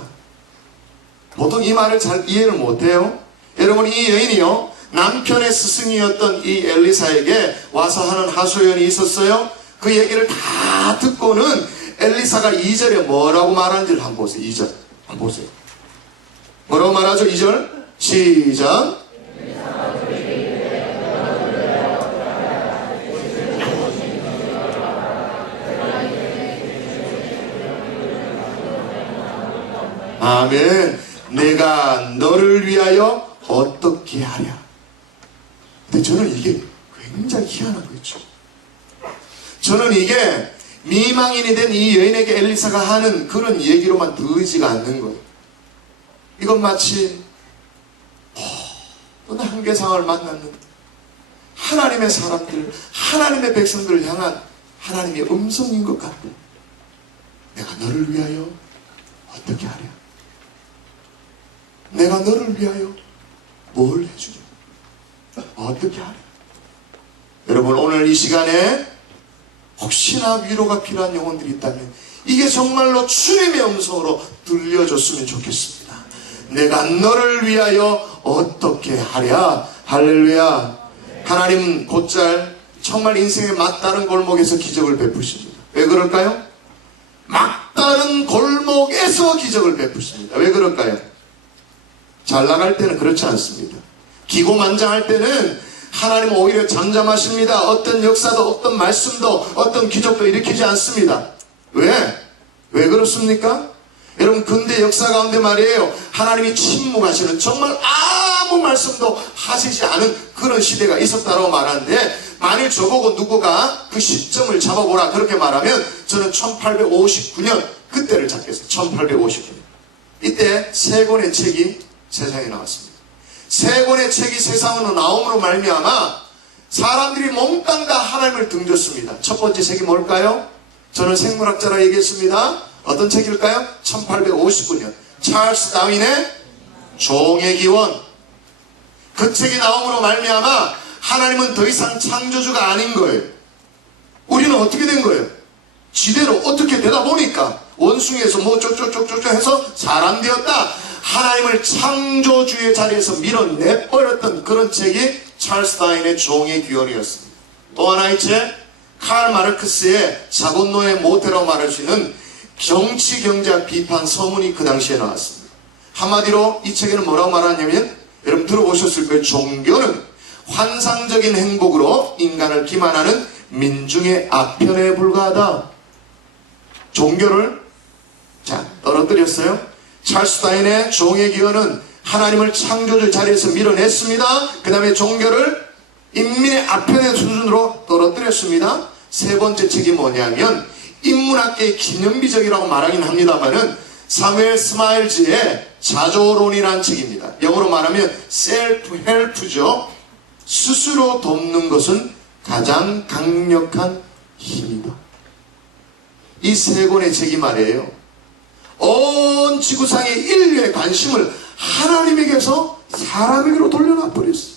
보통 이 말을 잘 이해를 못해요. 여러분, 이 여인이요, 남편의 스승이었던 이 엘리사에게 와서 하는 하소연이 있었어요. 그 얘기를 다 듣고는 엘리사가 2절에 뭐라고 말하는지를 한번 보세요. 2절 한번 보세요. 뭐라고 말하죠? 2절 시작. 아멘. 내가 너를 위하여 어떻게 하랴. 근데 저는 이게 굉장히 희한한 거죠. 저는 이게 미망인이 된 이 여인에게 엘리사가 하는 그런 얘기로만 들리지가 않는 거예요. 이건 마치 어느 한계상을 만났는데 하나님의 사람들, 하나님의 백성들을 향한 하나님의 음성인 것 같아. 내가 너를 위하여 어떻게 하랴. 내가 너를 위하여 뭘 해주랴. 어떻게 하랴. 여러분, 오늘 이 시간에 혹시나 위로가 필요한 영혼들이 있다면 이게 정말로 주님의 음성으로 들려줬으면 좋겠습니다. 내가 너를 위하여 어떻게 하랴. 할렐루야. 하나님은 곧잘 정말 인생의 막다른 골목에서 기적을 베푸십니다. 왜 그럴까요? 막다른 골목에서 기적을 베푸십니다. 왜 그럴까요? 잘 나갈 때는 그렇지 않습니다. 기고만장할 때는 하나님은 오히려 잠잠하십니다. 어떤 역사도, 어떤 말씀도, 어떤 기적도 일으키지 않습니다. 왜? 왜 그렇습니까? 여러분, 근대 역사 가운데 말이에요, 하나님이 침묵하시는, 정말 아무 말씀도 하시지 않은 그런 시대가 있었다고 말하는데, 만일 저보고 누구가 그 시점을 잡아보라 그렇게 말하면 저는 1859년 그때를 잡겠어요. 1859년. 이때 세 권의 책이 세상에 나왔습니다. 세 권의 책이 세상으로 나옴으로 말미암아 사람들이 몽땅 다 하나님을 등졌습니다. 첫 번째 책이 뭘까요? 저는 생물학자라 얘기했습니다. 어떤 책일까요? 1859년 찰스 다윈의 종의 기원. 그 책이 나옴으로 말미암아 하나님은 더 이상 창조주가 아닌 거예요. 우리는 어떻게 된 거예요? 지대로 어떻게 되다 보니까 원숭이에서 뭐 쪼쪼쪼쪼 해서 사람 되었다. 하나님을 창조주의 자리에서 밀어내버렸던 그런 책이 찰스 다윈의 종의 기원이었습니다. 또 하나의 책, 칼 마르크스의 자본노예 모태라고 말할 수 있는 정치 경제학 비판 서문이 그 당시에 나왔습니다. 한마디로 이 책에는 뭐라고 말하냐면, 여러분 들어보셨을 거예요. 종교는 환상적인 행복으로 인간을 기만하는 민중의 악편에 불과하다. 종교를 떨어뜨렸어요. 찰스 다윈의 종의 기원은 하나님을 창조주 자리에서 밀어냈습니다. 그 다음에 종교를 인민의 악편의 수준으로 떨어뜨렸습니다. 세 번째 책이 뭐냐면 인문학계의 기념비적이라고 말하긴 합니다만은 사무엘 스마일즈의 자조론이라는 책입니다. 영어로 말하면 셀프 헬프죠. 스스로 돕는 것은 가장 강력한 힘이다. 이 세 권의 책이 말이에요, 온 지구상의 인류의 관심을 하나님에게서 사람에게로 돌려놔버렸어요.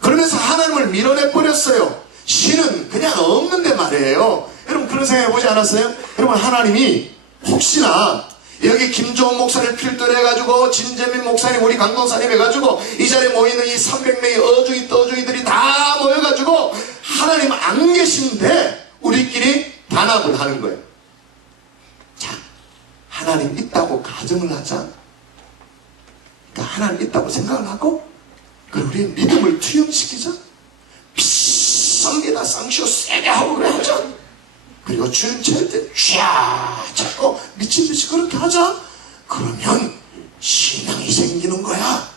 그러면서 하나님을 밀어내버렸어요. 신은 그냥 없는데 말이에요. 여러분 그런 생각 해보지 않았어요? 여러분, 하나님이 혹시나 여기 김종원 목사를 필두로 해가지고 진재민 목사님, 우리 강동사님 해가지고 이 자리에 모이는 이 300명의 어중이 떠중이들이 다 모여가지고 하나님 안 계신데 우리끼리 단합을 하는 거예요. 자, 하나님 있다고 가정을 하자. 그러니까 하나님 있다고 생각을 하고, 그리고 우리의 믿음을 투영시키자. 비싼 게다 쌍시오 세게 하고 그래 하자. 그리고 주님 절대 쫙 잡고 미친듯이 그렇게 하자. 그러면 신앙이 생기는 거야.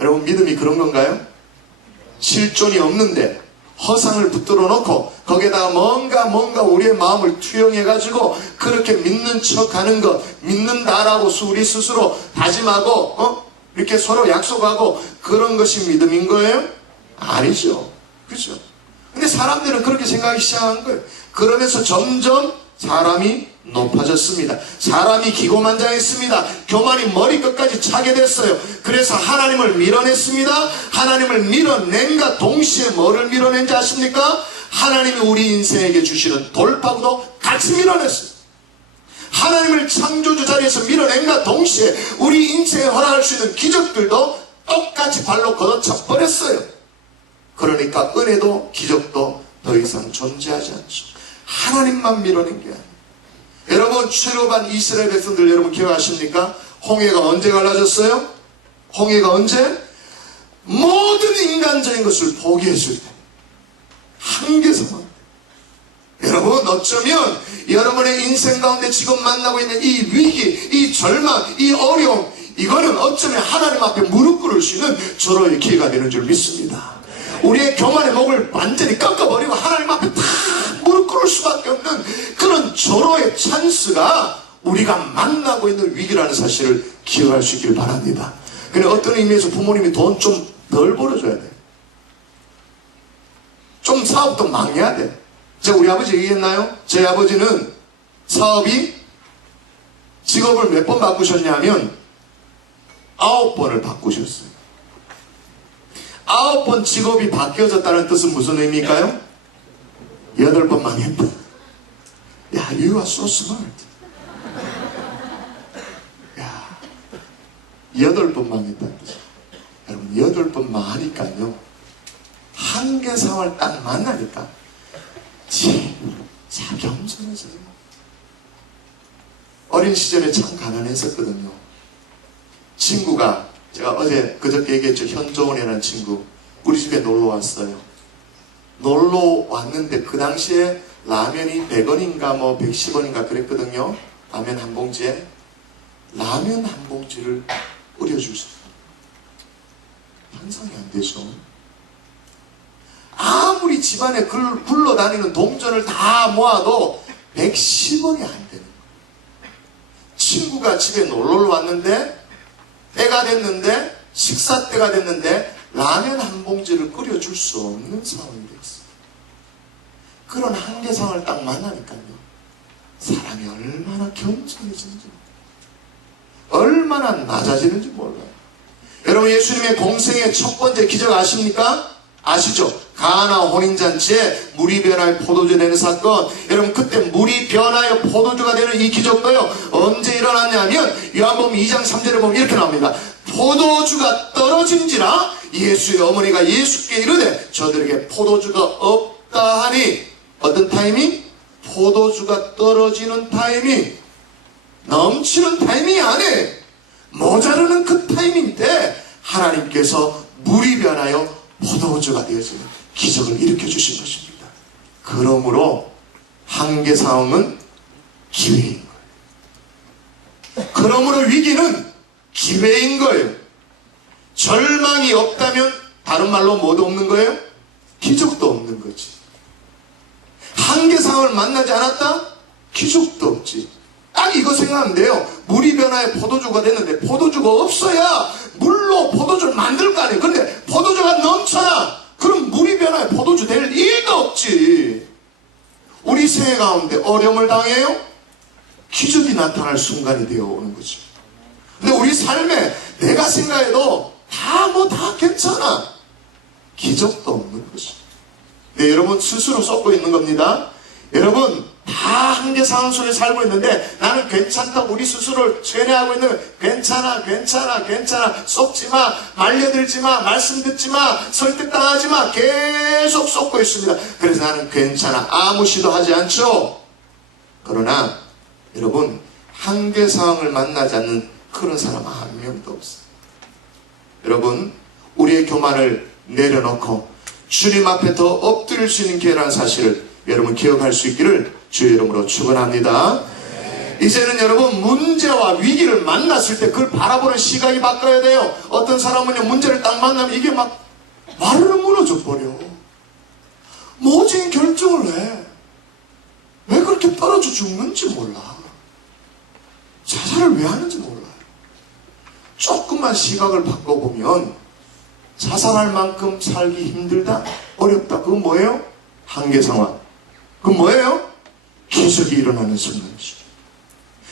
여러분, 믿음이 그런 건가요? 실존이 없는데 허상을 붙들어 놓고 거기에다가 뭔가 우리의 마음을 투영해가지고 그렇게 믿는 척 하는 것, 믿는다라고 우리 스스로 다짐하고 이렇게 서로 약속하고 그런 것이 믿음인 거예요? 아니죠. 그렇죠? 근데 사람들은 그렇게 생각하기 시작한 거예요. 그러면서 점점 사람이 높아졌습니다. 사람이 기고만장했습니다. 교만이 머리끝까지 차게 됐어요. 그래서 하나님을 밀어냈습니다. 하나님을 밀어낸과 동시에 뭐를 밀어낸지 아십니까? 하나님이 우리 인생에게 주시는 돌파구도 같이 밀어냈어요. 하나님을 창조주 자리에서 밀어낸과 동시에 우리 인생에 허락할 수 있는 기적들도 똑같이 발로 걷어차 버렸어요. 그러니까 은혜도 기적도 더 이상 존재하지 않죠. 하나님만 밀어낸 게 아니에요. 여러분, 출애굽한 이스라엘 백성들 여러분 기억하십니까? 홍해가 언제 갈라졌어요? 홍해가 언제? 모든 인간적인 것을 포기했을 때, 한계서만. 여러분, 어쩌면 여러분의 인생 가운데 지금 만나고 있는 이 위기, 이 절망, 이 어려움, 이거는 어쩌면 하나님 앞에 무릎 꿇을 수 있는 절호의 기회가 되는 줄 믿습니다. 우리의 교만의 목을 완전히 꺾어버리고 하나님 앞에 다 무릎 꿇을 수밖에 없는 그런 절호의 찬스가 우리가 만나고 있는 위기라는 사실을 기억할 수 있기를 바랍니다. 근데 어떤 의미에서 부모님이 돈 좀 덜 벌어줘야 돼. 좀 사업도 망해야 돼. 제가 우리 아버지 얘기했나요? 저희 아버지는 사업이 직업을 몇 번 바꾸셨냐면 9번을 바꾸셨어요. 9번 직업이 바뀌어졌다는 뜻은 무슨 의미일까요? 8번 망했다. 야, you are so smart. 야, 8번 망했다는 뜻이에요. 여러분, 8번 망하니까요, 한계 상황을 딱 만나니까 자기 엄청나져요. 어린 시절에 참 가난했었거든요. 친구가, 제가 어제 그저께 얘기했죠. 현종원이라는 친구, 우리 집에 놀러 왔어요. 놀러 왔는데 그 당시에 라면이 100원인가 뭐 110원인가 그랬거든요. 라면 한 봉지에. 라면 한 봉지를 끓여주셨어요. 상상이 안 되죠. 아무리 집안에 굴러다니는 동전을 다 모아도 110원이 안 되는 거예요. 친구가 집에 놀러 왔는데 때가 됐는데, 식사 때가 됐는데 라면 한 봉지를 끓여줄 수 없는 상황이 됐어요. 그런 한계 상황을 딱 만나니까요, 사람이 얼마나 겸손해지는지, 얼마나 낮아지는지 몰라요. 여러분, 예수님의 공생의 첫 번째 기적 아십니까? 아시죠? 가나 혼인잔치에 물이 변하여 포도주 되는 사건. 여러분, 그때 물이 변하여 포도주가 되는 이 기적도요, 언제 일어났냐면 요한복음 2장 3절에 보면 이렇게 나옵니다. 포도주가 떨어진지라 예수의 어머니가 예수께 이르되 저들에게 포도주가 없다 하니, 어떤 타이밍? 포도주가 떨어지는 타이밍, 넘치는 타이밍이 아니에요. 모자르는 그 타이밍 때 하나님께서 물이 변하여 포도주가 되어지는 기적을 일으켜 주신 것입니다. 그러므로 한계 상황은 기회인 거예요. 그러므로 위기는 기회인 거예요. 절망이 없다면 다른 말로 뭐도 없는 거예요? 기적도 없는 거지. 한계 상황을 만나지 않았다? 기적도 없지. 딱 이거 생각하면 돼요. 물이 변화에 포도주가 됐는데 포도주가 없어야 물로 포도주를 만들 거 아니에요. 근데 포도주가 넘쳐나. 그럼 물이 변화에 포도주 될 일도 없지. 우리 생애 가운데 어려움을 당해요? 기적이 나타날 순간이 되어 오는 거죠. 근데 우리 삶에 내가 생각해도 다 괜찮아. 기적도 없는 거죠. 네, 여러분 스스로 쏟고 있는 겁니다. 여러분, 다 한계 상황 속에 살고 있는데 나는 괜찮다고 우리 스스로를 죄내하고 있는 거예요. 괜찮아 쏟지마, 말려들지마, 말씀 듣지마, 설득당하지마, 계속 쏟고 있습니다. 그래서 나는 괜찮아, 아무 시도하지 않죠. 그러나 여러분, 한계 상황을 만나지 않는 그런 사람 한 명도 없어요. 여러분, 우리의 교만을 내려놓고 주님 앞에 더 엎드릴 수 있는 기회라는 사실을 여러분 기억할 수 있기를 주의 이름으로 축원합니다. 이제는 여러분 문제와 위기를 만났을 때 그걸 바라보는 시각이 바뀌어야 돼요. 어떤 사람은요 문제를 딱 만나면 이게 막 말을 무너져 버려. 모진 결정을 해. 왜 그렇게 떨어져 죽는지 몰라. 자살을 왜 하는지 몰라. 조금만 시각을 바꿔보면 자살할 만큼 살기 힘들다, 어렵다. 그건 뭐예요? 한계 상황. 그건 뭐예요? 기적이 일어나는 순간이죠.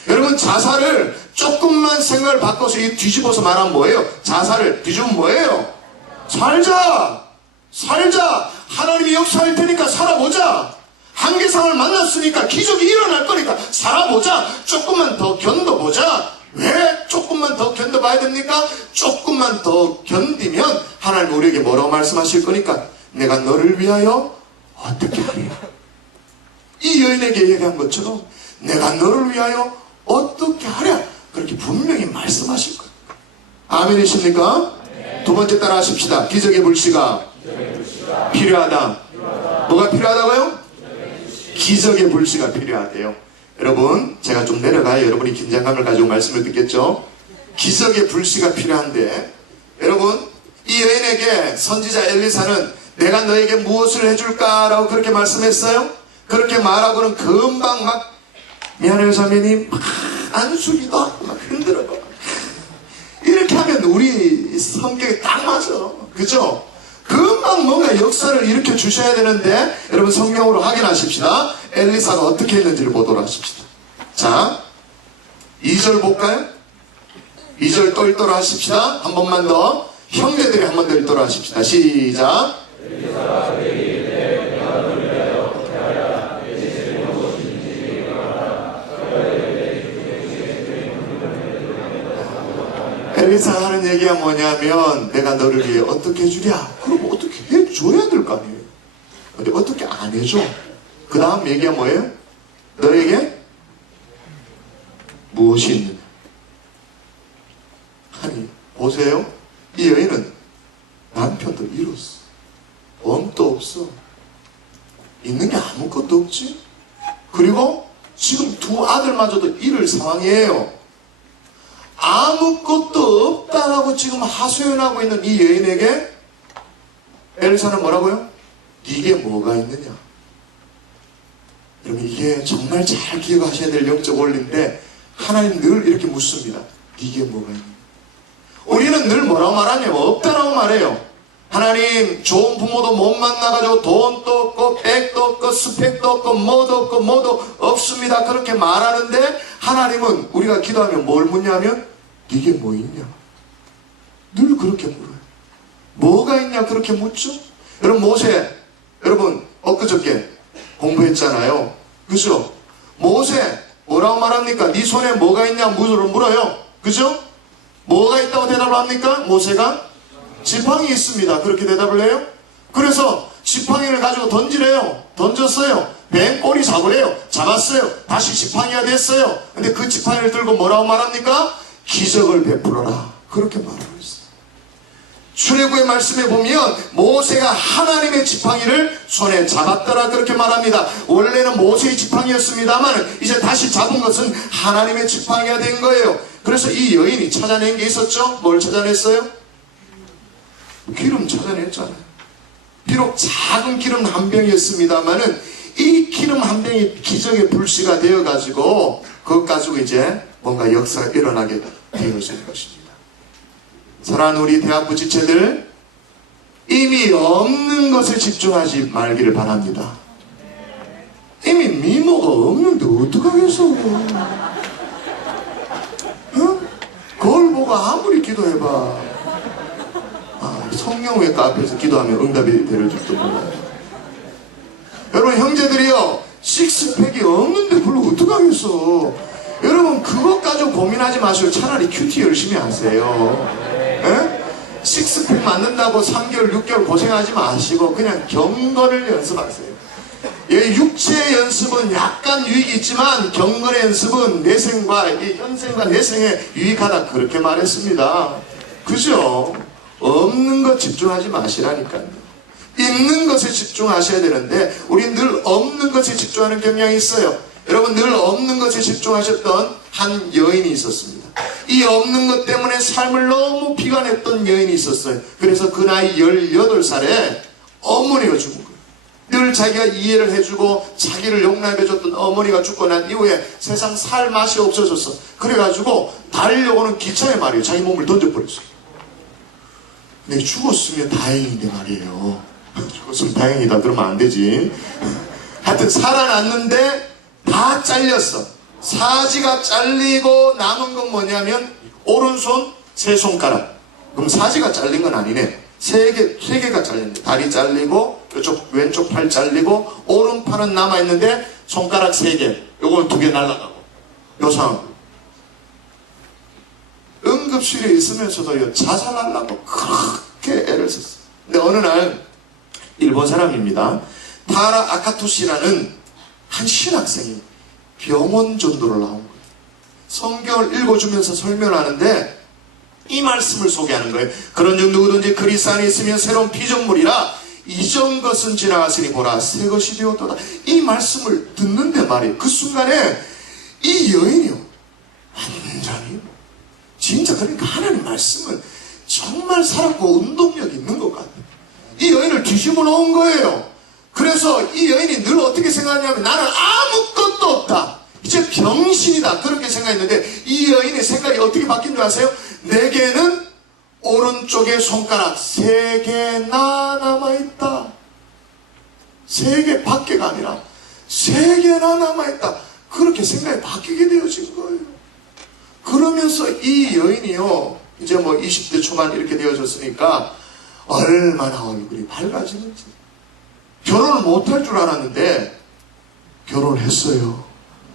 여러분 자살을 조금만 생각을 바꿔서 뒤집어서 말하면 뭐예요? 자살을 뒤집으면 뭐예요? 살자! 하나님이 역사할 테니까 살아보자. 한계상을 만났으니까 기적이 일어날 거니까 살아보자. 조금만 더 견뎌보자. 왜 조금만 더 견뎌봐야 됩니까? 조금만 더 견디면 하나님 우리에게 뭐라고 말씀하실 거니까 내가 너를 위하여 어떻게 하리라. 이 여인에게 얘기한 것처럼 내가 너를 위하여 어떻게 하랴. 그렇게 분명히 말씀하실 거예요. 아멘이십니까? 두 번째 따라 하십시다. 기적의 불씨가 필요하다. 뭐가 필요하다고요? 기적의 불씨가 필요하대요. 여러분 제가 좀 내려가야 여러분이 긴장감을 가지고 말씀을 듣겠죠. 기적의 불씨가 필요한데 여러분 이 여인에게 선지자 엘리사는 내가 너에게 무엇을 해줄까? 라고 그렇게 말씀했어요. 그렇게 말하고는 금방 막 미안해요 자매님 막 안수기도 하고 막 흔들어봐. 이렇게 하면 우리 성격에 딱 맞아. 그죠? 금방 뭔가 역사를 일으켜 주셔야 되는데 여러분 성경으로 확인하십시다. 엘리사가 어떻게 했는지를 보도록 하십시다. 자 2절 볼까요? 2절 똘똘 하십시다. 한 번만 더 형제들이 한 번 더 똘똘 하십시다. 시작. 엘리사 하는 얘기가 뭐냐면 내가 너를 위해 어떻게 해주랴. 그럼 어떻게 해줘야 될 거 아니에요. 근데 어떻게 안 해줘. 그 다음 얘기가 뭐예요? 너에게 무엇이 있느냐. 아니 보세요. 이 여인은 남편도 잃었어. 엄도 없어. 있는 게 아무것도 없지. 그리고 지금 두 아들마저도 잃을 상황이에요. 아무것도 없다라고 지금 하소연하고 있는 이 여인에게 엘리사는 뭐라고요? 네게 뭐가 있느냐. 여러분 이게 정말 잘 기억하셔야 될 영적 원리인데 하나님 늘 이렇게 묻습니다. 네게 뭐가 있느냐. 우리는 늘 뭐라고 말하냐면 없다라고 말해요. 하나님 좋은 부모도 못 만나가지고 돈도 없고 백도 없고 스펙도 없고 뭐도 없습니다. 그렇게 말하는데 하나님은 우리가 기도하면 뭘 묻냐면 이게 뭐 있냐. 늘 그렇게 물어요. 뭐가 있냐 그렇게 묻죠. 여러분 모세 여러분 엊그저께 공부했잖아요. 그죠? 모세 뭐라고 말합니까? 네 손에 뭐가 있냐 물어요. 그죠? 뭐가 있다고 대답을 합니까? 모세가 지팡이 있습니다. 그렇게 대답을 해요. 그래서 지팡이를 가지고 던지래요. 던졌어요. 뱀 꼬리 잡으래요. 잡았어요. 다시 지팡이가 됐어요. 근데 그 지팡이를 들고 뭐라고 말합니까? 기적을 베풀어라. 그렇게 말하고 있어요. 출애굽의 말씀에 보면 모세가 하나님의 지팡이를 손에 잡았더라 그렇게 말합니다. 원래는 모세의 지팡이였습니다만 이제 다시 잡은 것은 하나님의 지팡이가 된 거예요. 그래서 이 여인이 찾아낸 게 있었죠. 뭘 찾아냈어요? 기름 찾아냈잖아요. 비록 작은 기름 한 병이었습니다만은 이 기름 한 병이 기적의 불씨가 되어가지고 그것 가지고 이제 뭔가 역사가 일어나게 되어지는 것입니다. 사랑하는 우리 대학부 지체들 이미 없는 것에 집중하지 말기를 바랍니다. 이미 미모가 없는데 어떡하겠어. 어? 그걸 보고 아무리 기도해봐. 성령외과 앞에서 기도하면 응답이 될 줄도 몰라요. 여러분 형제들이요 식스팩이 없는데 그걸 어떡하겠어. 여러분 그것 가지고 고민하지 마시고 차라리 큐티 열심히 하세요. 에? 식스팩 만든다고 3개월 6개월 고생하지 마시고 그냥 경건을 연습하세요. 육체의 연습은 약간 유익이 있지만 경건의 연습은 내생과 현생과 내생에 유익하다 그렇게 말했습니다. 그죠? 없는 것 집중하지 마시라니까요. 있는 것에 집중하셔야 되는데 우리 늘 없는 것에 집중하는 경향이 있어요. 여러분, 늘 없는 것에 집중하셨던 한 여인이 있었습니다. 이 없는 것 때문에 삶을 너무 비관했던 여인이 있었어요. 그래서 그 나이 18살에 어머니가 죽은 거예요. 늘 자기가 이해를 해주고 자기를 용납해줬던 어머니가 죽고 난 이후에 세상 살 맛이 없어졌어. 그래가지고 달려오는 기차에 말이에요, 자기 몸을 던져버렸어요. 근데 죽었으면 다행인데 말이에요. 죽었으면 다행이다 그러면 안 되지. 하여튼 살아났는데 다 잘렸어. 사지가 잘리고 남은 건 뭐냐면 오른손 세 손가락. 그럼 사지가 잘린 건 아니네. 세 개가 잘렸네. 다리 잘리고 이쪽 왼쪽 팔 잘리고 오른팔은 남아있는데 손가락 3개, 요거 2개 날라가고 요 상황. 응급실에 있으면서도 자살하려고 그렇게 애를 썼어요. 근데 어느 날 일본 사람입니다. 타라 아카토시라는 한 신학생이 병원 전도를 나온 거예요. 성경을 읽어주면서 설명하는데 이 말씀을 소개하는 거예요. 그런즉 누구든지 그리스도 안에 있으면 새로운 피조물이라 이전 것은 지나갔으니 보라 새 것이 되었도다. 이 말씀을 듣는데 말이에요. 그 순간에 이 여인이요, 완전히 진짜 그러니까 하나님 말씀은 정말 살았고 운동력이 있는 것 같아요. 이 여인을 뒤집어 놓은 거예요. 그래서 이 여인이 늘 어떻게 생각하냐면 나는 아무것도 없다, 이제 병신이다, 그렇게 생각했는데 이 여인의 생각이 어떻게 바뀐 줄 아세요? 내게는 오른쪽에 손가락 3개나 남아있다. 3개 밖에가 아니라 3개나 남아있다. 그렇게 생각이 바뀌게 되어진 거예요. 그러면서 이 여인이요, 이제 뭐 20대 초반 이렇게 되어졌으니까 얼마나 얼굴이 밝아지는지. 결혼을 못할 줄 알았는데 결혼했어요.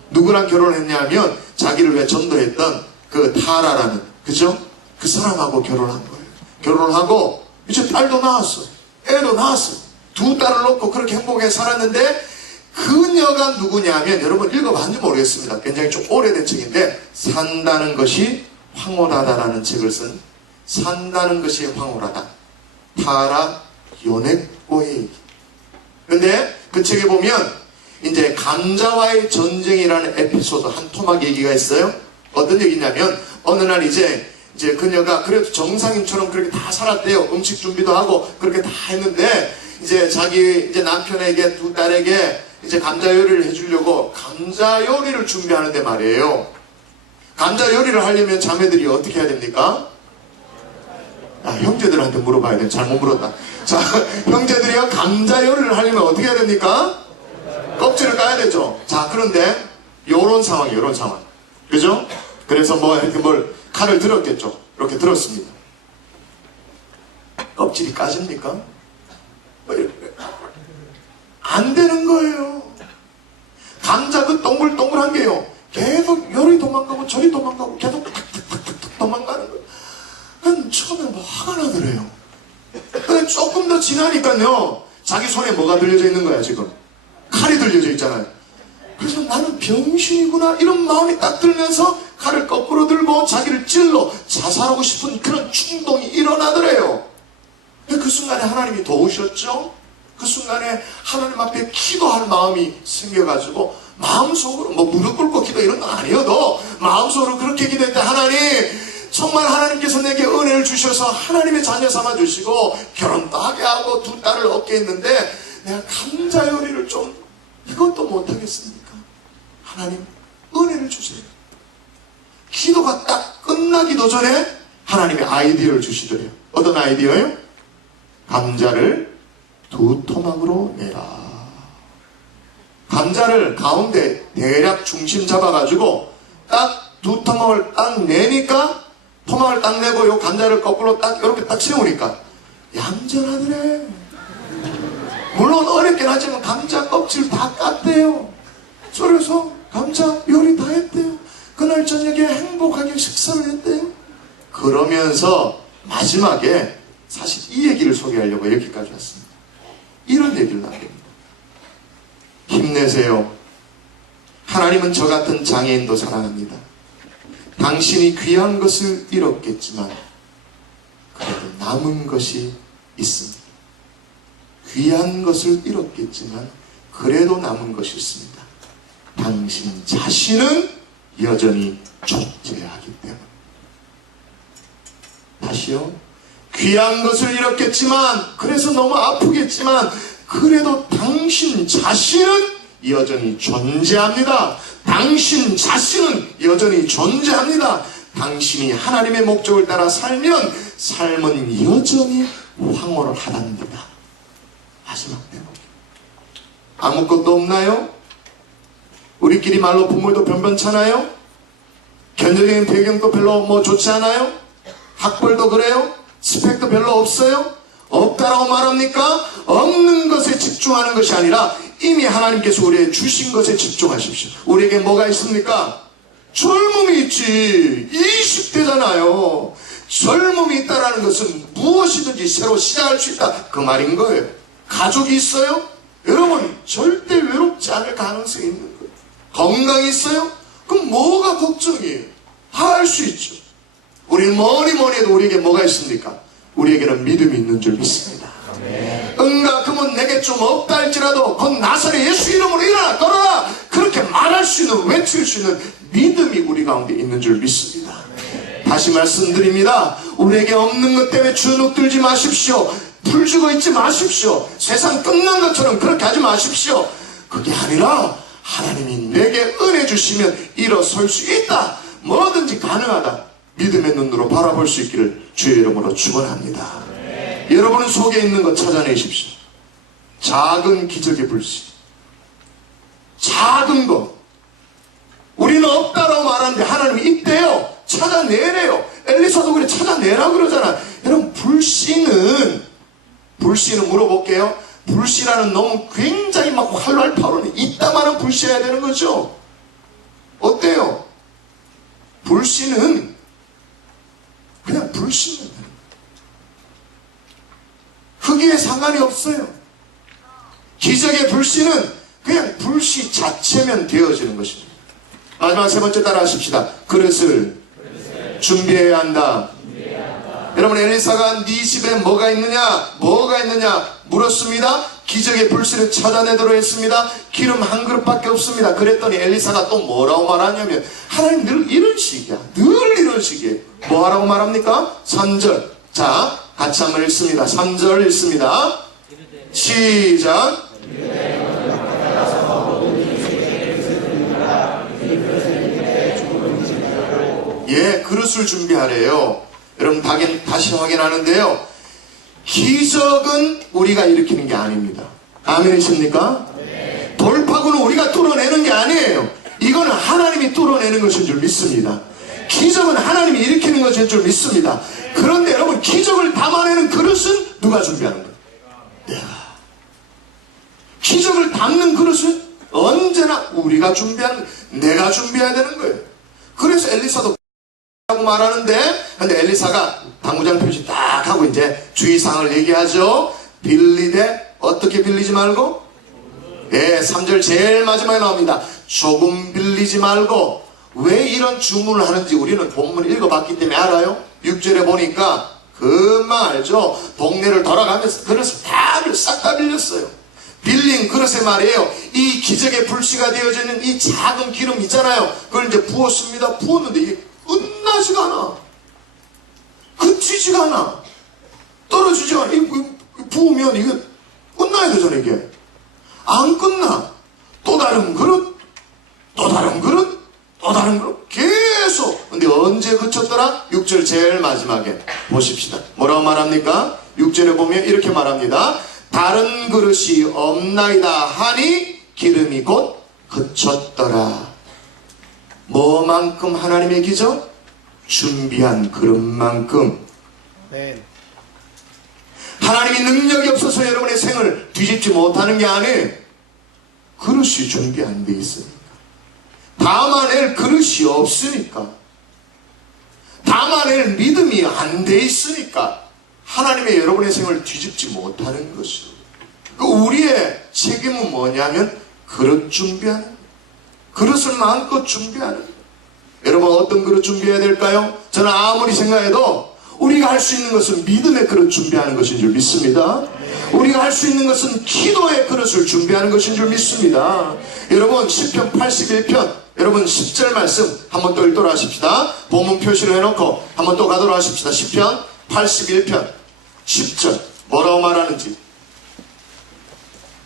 누구랑 결혼했냐면 자기를 왜 전도했던 그 타라라는, 그죠? 그 사람하고 결혼한 거예요. 결혼하고 이제 딸도 낳았어요. 애도 낳았어요. 2 딸을 놓고 그렇게 행복하게 살았는데 그녀가 누구냐면, 여러분 읽어봤는지 모르겠습니다. 굉장히 좀 오래된 책인데 산다는 것이 황홀하다라는 책을 쓴 산다는 것이 황홀하다, 타라 요네코의 얘기. 근데 그 책에 보면 이제 감자와의 전쟁이라는 에피소드 한 토막 얘기가 있어요. 어떤 얘기냐면 어느 날 이제 그녀가 그래도 정상인처럼 그렇게 다 살았대요. 음식 준비도 하고 그렇게 다 했는데 이제 자기 이제 남편에게 2 딸에게 이제 감자 요리를 해주려고 감자 요리를 준비하는데 말이에요. 감자 요리를 하려면 자매들이 어떻게 해야 됩니까? 형제들한테 물어봐야 돼. 잘못 물었다. 자, 형제들이요, 감자 요리를 하려면 어떻게 해야 됩니까? 껍질을 까야 되죠. 자, 그런데 요런 상황이에요. 요런 상황. 그죠? 그래서 뭘 칼을 들었겠죠. 이렇게 들었습니다. 껍질이 까집니까? 안 되는 거예요. 감자 그 동글동글한 게요, 계속 요리 도망가고 저리 도망가고 계속 탁탁탁탁 도망가는 거예요. 그건 처음에 뭐 화가 나더래요. 근데 조금 더 지나니까요, 자기 손에 뭐가 들려져 있는 거야. 지금 칼이 들려져 있잖아요. 그래서 나는 병신이구나 이런 마음이 딱 들면서 칼을 거꾸로 들고 자기를 찔러 자살하고 싶은 그런 충동이 일어나더래요. 근데 그 순간에 하나님이 도우셨죠. 그 순간에 하나님 앞에 기도할 마음이 생겨가지고 마음속으로 뭐 무릎 꿇고 기도 이런 건 아니어도 마음속으로 그렇게 기도했대. 하나님, 정말 하나님께서 내게 은혜를 주셔서 하나님의 자녀 삼아주시고 결혼도 하게 하고 2 딸을 얻게 했는데 내가 감자 요리를 좀 이것도 못하겠습니까? 하나님 은혜를 주세요. 기도가 딱 끝나기도 전에 하나님의 아이디어를 주시더래요. 어떤 아이디어예요? 감자를 2 토막으로 내라. 감자를 가운데 대략 중심 잡아가지고 딱 2 토막을 딱 내니까, 토막을 딱 내고 요 감자를 거꾸로 딱 이렇게 딱 세우니까 얌전하더래. 물론 어렵긴 하지만 감자 껍질 다 깠대요. 그래서 감자 요리 다 했대요. 그날 저녁에 행복하게 식사를 했대요. 그러면서 마지막에 사실 이 얘기를 소개하려고 여기까지 왔습니다. 이런 얘기를 남깁니다. 힘내세요. 하나님은 저 같은 장애인도 사랑합니다. 당신이 귀한 것을 잃었겠지만 그래도 남은 것이 있습니다. 귀한 것을 잃었겠지만 그래도 남은 것이 있습니다. 당신 자신은 여전히 존재하기 때문에. 다시요. 귀한 것을 잃었겠지만, 그래서 너무 아프겠지만, 그래도 당신 자신은 여전히 존재합니다. 당신 자신은 여전히 존재합니다. 당신이 하나님의 목적을 따라 살면 삶은 여전히 황홀을 하답니다. 마지막 대목. 아무것도 없나요? 우리끼리 말로 부모도 변변찮아요? 견적적인 배경도 별로 좋지 않아요? 학벌도 그래요? 스펙도 별로 없어요? 없다라고 말합니까? 없는 것에 집중하는 것이 아니라 이미 하나님께서 우리에게 주신 것에 집중하십시오. 우리에게 뭐가 있습니까? 젊음이 있지. 20대잖아요. 젊음이 있다라는 것은 무엇이든지 새로 시작할 수 있다, 그 말인 거예요. 가족이 있어요? 여러분 절대 외롭지 않을 가능성이 있는 거예요. 건강이 있어요? 그럼 뭐가 걱정이에요? 다 할 수 있죠. 우리는 뭐니 해도 우리에게 뭐가 있습니까? 우리에게는 믿음이 있는 줄 믿습니다. 응가 그러면 내게 좀 없다 할지라도 곧 나사렛 예수 이름으로 일어나 걸어라, 그렇게 말할 수 있는, 외칠 수 있는 믿음이 우리 가운데 있는 줄 믿습니다. 다시 말씀드립니다. 우리에게 없는 것 때문에 주눅 들지 마십시오. 풀죽어 있지 마십시오. 세상 끝난 것처럼 그렇게 하지 마십시오. 그게 아니라 하나님이 내게 은혜 주시면 일어설 수 있다, 뭐든지 가능하다, 믿음의 눈으로 바라볼 수 있기를 주의 이름으로 축원합니다. 여러분 속에 있는 것 찾아내십시오. 작은 기적의 불씨, 작은 것. 우리는 없다라고 말하는데 하나님이 있대요. 찾아내래요. 엘리사도 그래, 찾아내라 그러잖아. 여러분 불씨는 물어볼게요. 불씨라는 너무 굉장히 막 활활타오르는 이따만한 불씨여야 되는 거죠. 어때요? 불씨는 그냥 불씨면 돼요. 크기에 상관이 없어요. 기적의 불씨는 그냥 불씨 자체면 되어지는 것입니다. 마지막 세 번째 따라 하십시다. 그릇을 준비해야 한다. 여러분 엘리사가 네 집에 뭐가 있느냐 물었습니다. 기적의 불씨를 찾아내도록 했습니다. 기름 한 그릇밖에 없습니다. 그랬더니 엘리사가 또 뭐라고 말하냐면, 하나님 늘 이런 식이야. 늘 이런 식이에요. 뭐하라고 말합니까? 3절. 자 같이 한번 읽습니다. 3절 읽습니다. 시작. 예, 그릇을 준비하래요. 여러분 다시 확인하는데요, 기적은 우리가 일으키는 게 아닙니다. 아멘이십니까? 네. 돌파구는 우리가 뚫어내는 게 아니에요. 이거는 하나님이 뚫어내는 것인 줄 믿습니다. 기적은 하나님이 일으키는 것인 줄 믿습니다. 그런데 여러분 기적을 담아내는 그릇은 누가 준비하는 거예요? 내가. 기적을 담는 그릇은 언제나 우리가 준비하는 거예요. 내가 준비해야 되는 거예요. 그래서 엘리사도 라고 말하는데, 근데 엘리사가 당구장 표시 딱 하고 이제 주의사항을 얘기하죠. 빌리되 어떻게 빌리지 말고, 예, 3절 제일 마지막에 나옵니다. 조금 빌리지 말고. 왜 이런 주문을 하는지 우리는 본문을 읽어봤기 때문에 알아요. 6절에 보니까 금방 알죠. 동네를 돌아가면서 그릇을 싹 다 빌렸어요. 빌린 그릇에 말이에요, 이 기적의 불씨가 되어지는 이 작은 기름 있잖아요. 그걸 이제 부었습니다. 부었는데 이게 끝나지가 않아. 그치지가 않아. 떨어지지가 않아. 부으면 이게 끝나야 되잖아. 이게 안 끝나. 또 다른 그릇, 또 다른 그릇, 또 다른 그릇, 계속. 근데 언제 그쳤더라? 6절 제일 마지막에 보십시다. 뭐라고 말합니까? 6절에 보면 이렇게 말합니다. 다른 그릇이 없나이다 하니 기름이 곧 그쳤더라. 뭐만큼 하나님의 기적? 준비한 그릇만큼. 네. 하나님이 능력이 없어서 여러분의 생을 뒤집지 못하는 게 아니에요. 그릇이 준비 안 돼 있으니까. 담아낼 그릇이 없으니까. 담아낼 믿음이 안 돼 있으니까 하나님의 여러분의 생을 뒤집지 못하는 것이에요. 우리의 책임은 뭐냐면 그릇 준비하는 거예요. 그릇을 마음껏 준비하는 거예요. 여러분 어떤 그릇 준비해야 될까요? 저는 아무리 생각해도 우리가 할 수 있는 것은 믿음의 그릇 준비하는 것인 줄 믿습니다. 우리가 할 수 있는 것은 기도의 그릇을 준비하는 것인 줄 믿습니다. 여러분 시편 81편 여러분 10절 말씀 한번 또 읽도록 하십시다. 본문 표시를 해놓고 한번 또 가도록 하십시다. 시편 81편 10절 뭐라고 말하는지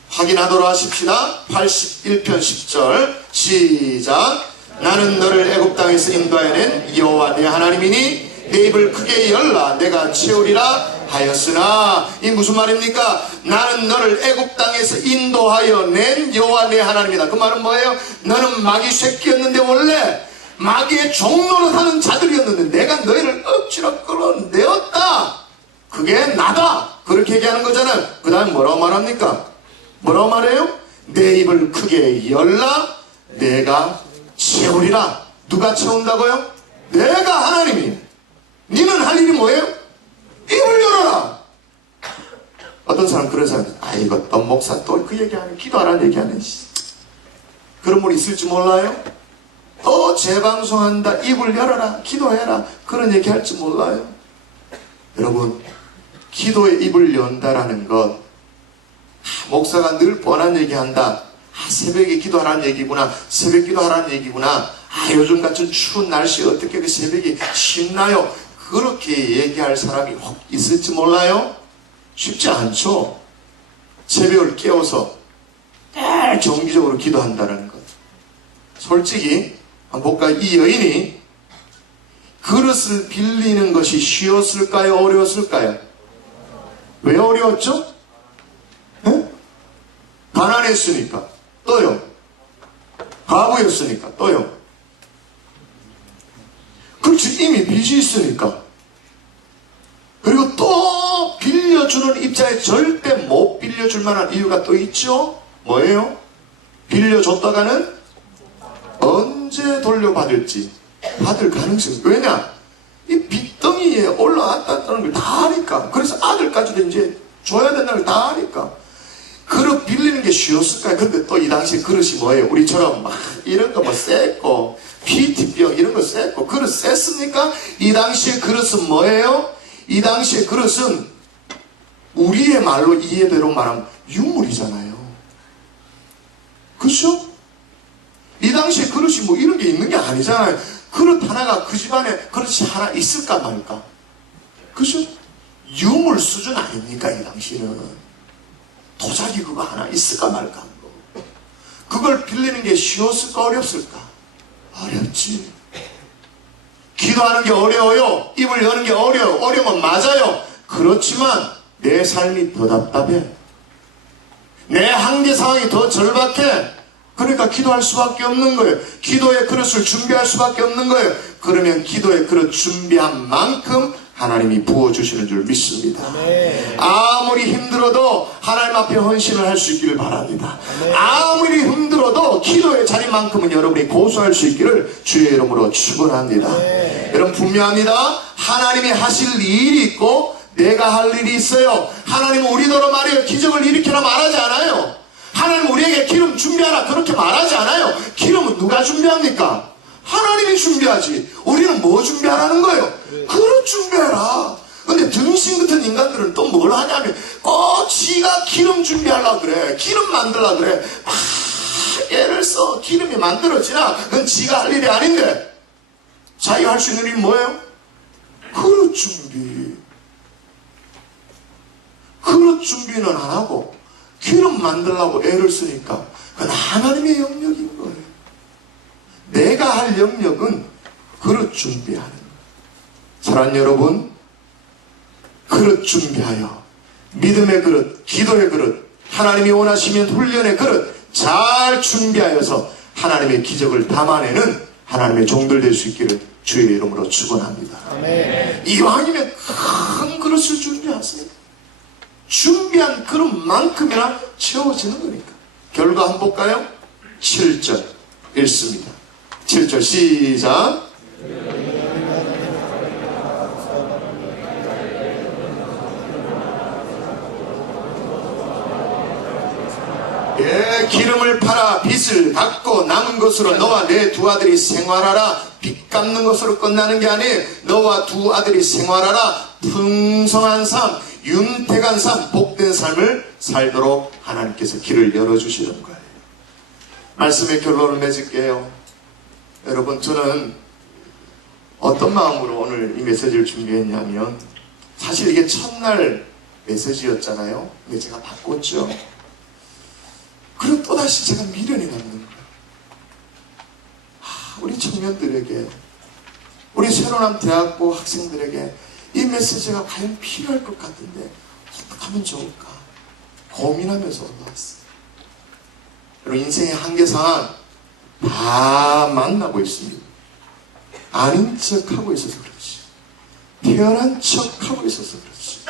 확인하도록 하십시다. 81편 10절 시작. 나는 너를 애굽 땅에서 인도하여낸 여호와 내 하나님이니 내 입을 크게 열라 내가 채우리라 하였으나 이 무슨 말입니까? 나는 너를 애굽 땅에서 인도하여 낸 여호와 내 하나님이다. 그 말은 뭐예요? 너는 마귀 새끼였는데 원래 마귀의 종노릇하는 자들이었는데 내가 너희를 억지로 끌어내었다. 그게 나다. 그렇게 얘기하는 거잖아요. 그 다음 뭐라고 말합니까? 뭐라고 말해요? 내 입을 크게 열라 내가 채우리라. 누가 채운다고요? 내가 하나님이. 니는 할 일이 뭐예요? 입을 열어라. 어떤 사람 그런 사람 아이고 또 목사 또 그 얘기하네 기도하라는 얘기하네. 그런 분 있을지 몰라요? 또 재방송한다 입을 열어라 기도해라 그런 얘기 할지 몰라요? 여러분 기도의 입을 연다라는 것 목사가 늘 뻔한 얘기한다. 새벽에 기도하라는 얘기구나. 새벽 기도하라는 얘기구나. 요즘 같은 추운 날씨에 어떻게 그 새벽이 쉽나요? 그렇게 얘기할 사람이 혹 있을지 몰라요? 쉽지 않죠. 새벽을 깨워서 늘 정기적으로 기도한다는 것. 솔직히 한번 볼까요? 이 여인이 그릇을 빌리는 것이 쉬웠을까요? 어려웠을까요? 왜 어려웠죠? 네? 가난했으니까. 또요. 과부였으니까. 또요. 그렇지. 이미 빚이 있으니까. 그리고 또 빌려주는 입장에 절대 못 빌려줄 만한 이유가 또 있죠. 뭐예요? 빌려줬다가는 언제 돌려받을지 받을 가능성이. 왜냐? 이 빚덩이에 올라왔다는 걸 다 아니까. 그래서 아들까지도 이제 줘야 된다는 걸 다 아니까. 그릇 빌리는 게 쉬웠을까요? 근데 또 이 당시에 그릇이 뭐예요? 우리처럼 막 이런 거 뭐 셌고 PT병 이런 거 셌고 그릇 셌습니까? 이 당시에 그릇은 뭐예요? 이 당시에 그릇은 우리의 말로 이해대로 말하면 유물이잖아요. 그렇죠? 이 당시에 그릇이 뭐 이런 게 있는 게 아니잖아요. 그릇 하나가 그 집안에 그릇이 하나 있을까 말까? 그렇죠? 유물 수준 아닙니까? 이 당시는 도자기 그거 하나 있을까 말까? 그걸 빌리는 게 쉬웠을까 어렵을까? 어렵지. 기도하는 게 어려워요. 입을 여는 게 어려워요. 어려우면 맞아요. 그렇지만 내 삶이 더 답답해. 내 한계 상황이 더 절박해. 그러니까 기도할 수밖에 없는 거예요. 기도의 그릇을 준비할 수밖에 없는 거예요. 그러면 기도의 그릇 준비한 만큼 하나님이 부어주시는 줄 믿습니다. 아무리 힘들어도 하나님 앞에 헌신을 할 수 있기를 바랍니다. 아무리 힘들어도 기도의 자리만큼은 여러분이 고수할 수 있기를 주의 이름으로 축원합니다. 여러분 분명합니다. 하나님이 하실 일이 있고 내가 할 일이 있어요. 하나님은 우리더러 말이에요. 기적을 일으켜라 말하지 않아요. 하나님 우리에게 기름 준비하라 그렇게 말하지 않아요. 기름은 누가 준비합니까? 하나님이 준비하지. 우리는 뭐 준비하라는 거예요? 그릇 준비해라. 근데 등신 같은 인간들은 또 뭘 하냐면 꼭 지가 기름 준비하려고 그래. 기름 만들려고 그래. 막 애를 써. 기름이 만들어지나? 그건 지가 할 일이 아닌데 자기가 할 수 있는 일이 뭐예요? 그릇 준비. 그릇 준비는 안 하고 기름 만들려고 애를 쓰니까 그건 하나님의 영역인 거예요. 내가 할 영역은 그릇 준비하는 거예요. 사랑하는 여러분, 그릇 준비하여 믿음의 그릇, 기도의 그릇, 하나님이 원하시면 훈련의 그릇 잘 준비하여서 하나님의 기적을 담아내는 하나님의 종들 될 수 있기를 주의 이름으로 축원합니다. 아멘. 이왕이면 큰 그릇을 준비하세요. 준비한 그릇만큼이나 채워지는 거니까. 결과 한번 볼까요? 7절 읽습니다. 7절 시작. 예, 기름을 팔아 빚을 갚고 남은 것으로 너와 내 두 아들이 생활하라. 빚 갚는 것으로 끝나는 게 아니에요. 너와 두 아들이 생활하라. 풍성한 삶, 윤택한 삶, 복된 삶을 살도록 하나님께서 길을 열어주시는 거예요. 말씀의 결론을 맺을게요. 여러분, 저는 어떤 마음으로 오늘 이 메시지를 준비했냐면, 사실 이게 첫날 메시지였잖아요. 근데 제가 바꿨죠. 그리고 또다시 제가 미련이 남는 거예요. 우리 청년들에게, 우리 새로운 대학부 학생들에게 이 메시지가 과연 필요할 것 같은데 어떻게 하면 좋을까 고민하면서 올라왔어요. 여러분, 인생의 한계상은 다 만나고 있습니다. 아는 척하고 있어서 그렇지, 태어난 척하고 있어서 그렇지.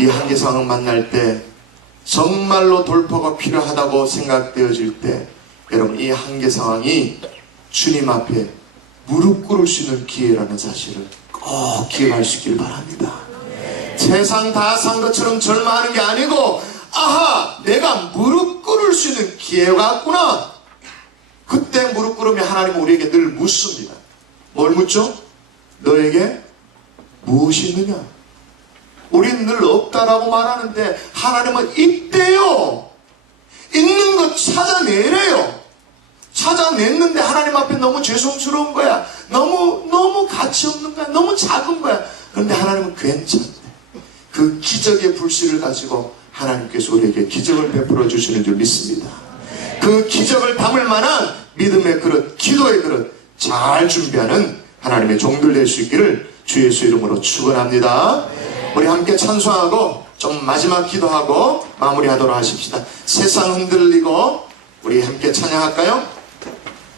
이 한계상을 만날 때, 정말로 돌파가 필요하다고 생각되어질 때, 여러분, 이 한계 상황이 주님 앞에 무릎 꿇을 수 있는 기회라는 사실을 꼭 기억할 수 있길 바랍니다. 세상 다 산 것처럼 절망하는 게 아니고, 아하, 내가 무릎 꿇을 수 있는 기회가 왔구나. 그때 무릎 꿇으면 하나님은 우리에게 늘 묻습니다. 뭘 묻죠? 너에게 무엇이 있느냐? 우리는 늘 없다라고 말하는데 하나님은 있대요. 있는 것 찾아내래요. 찾아냈는데 하나님 앞에 너무 죄송스러운 거야. 너무 가치 없는 거야. 너무 작은 거야. 그런데 하나님은 괜찮대. 그 기적의 불씨를 가지고 하나님께서 우리에게 기적을 베풀어 주시는 줄 믿습니다. 그 기적을 담을 만한 믿음의 그릇, 기도의 그릇 잘 준비하는 하나님의 종들 될 수 있기를 주 예수 이름으로 축원합니다. 우리 함께 찬송하고 좀 마지막 기도하고 마무리하도록 하십시다. 세상 흔들리고 우리 함께 찬양할까요?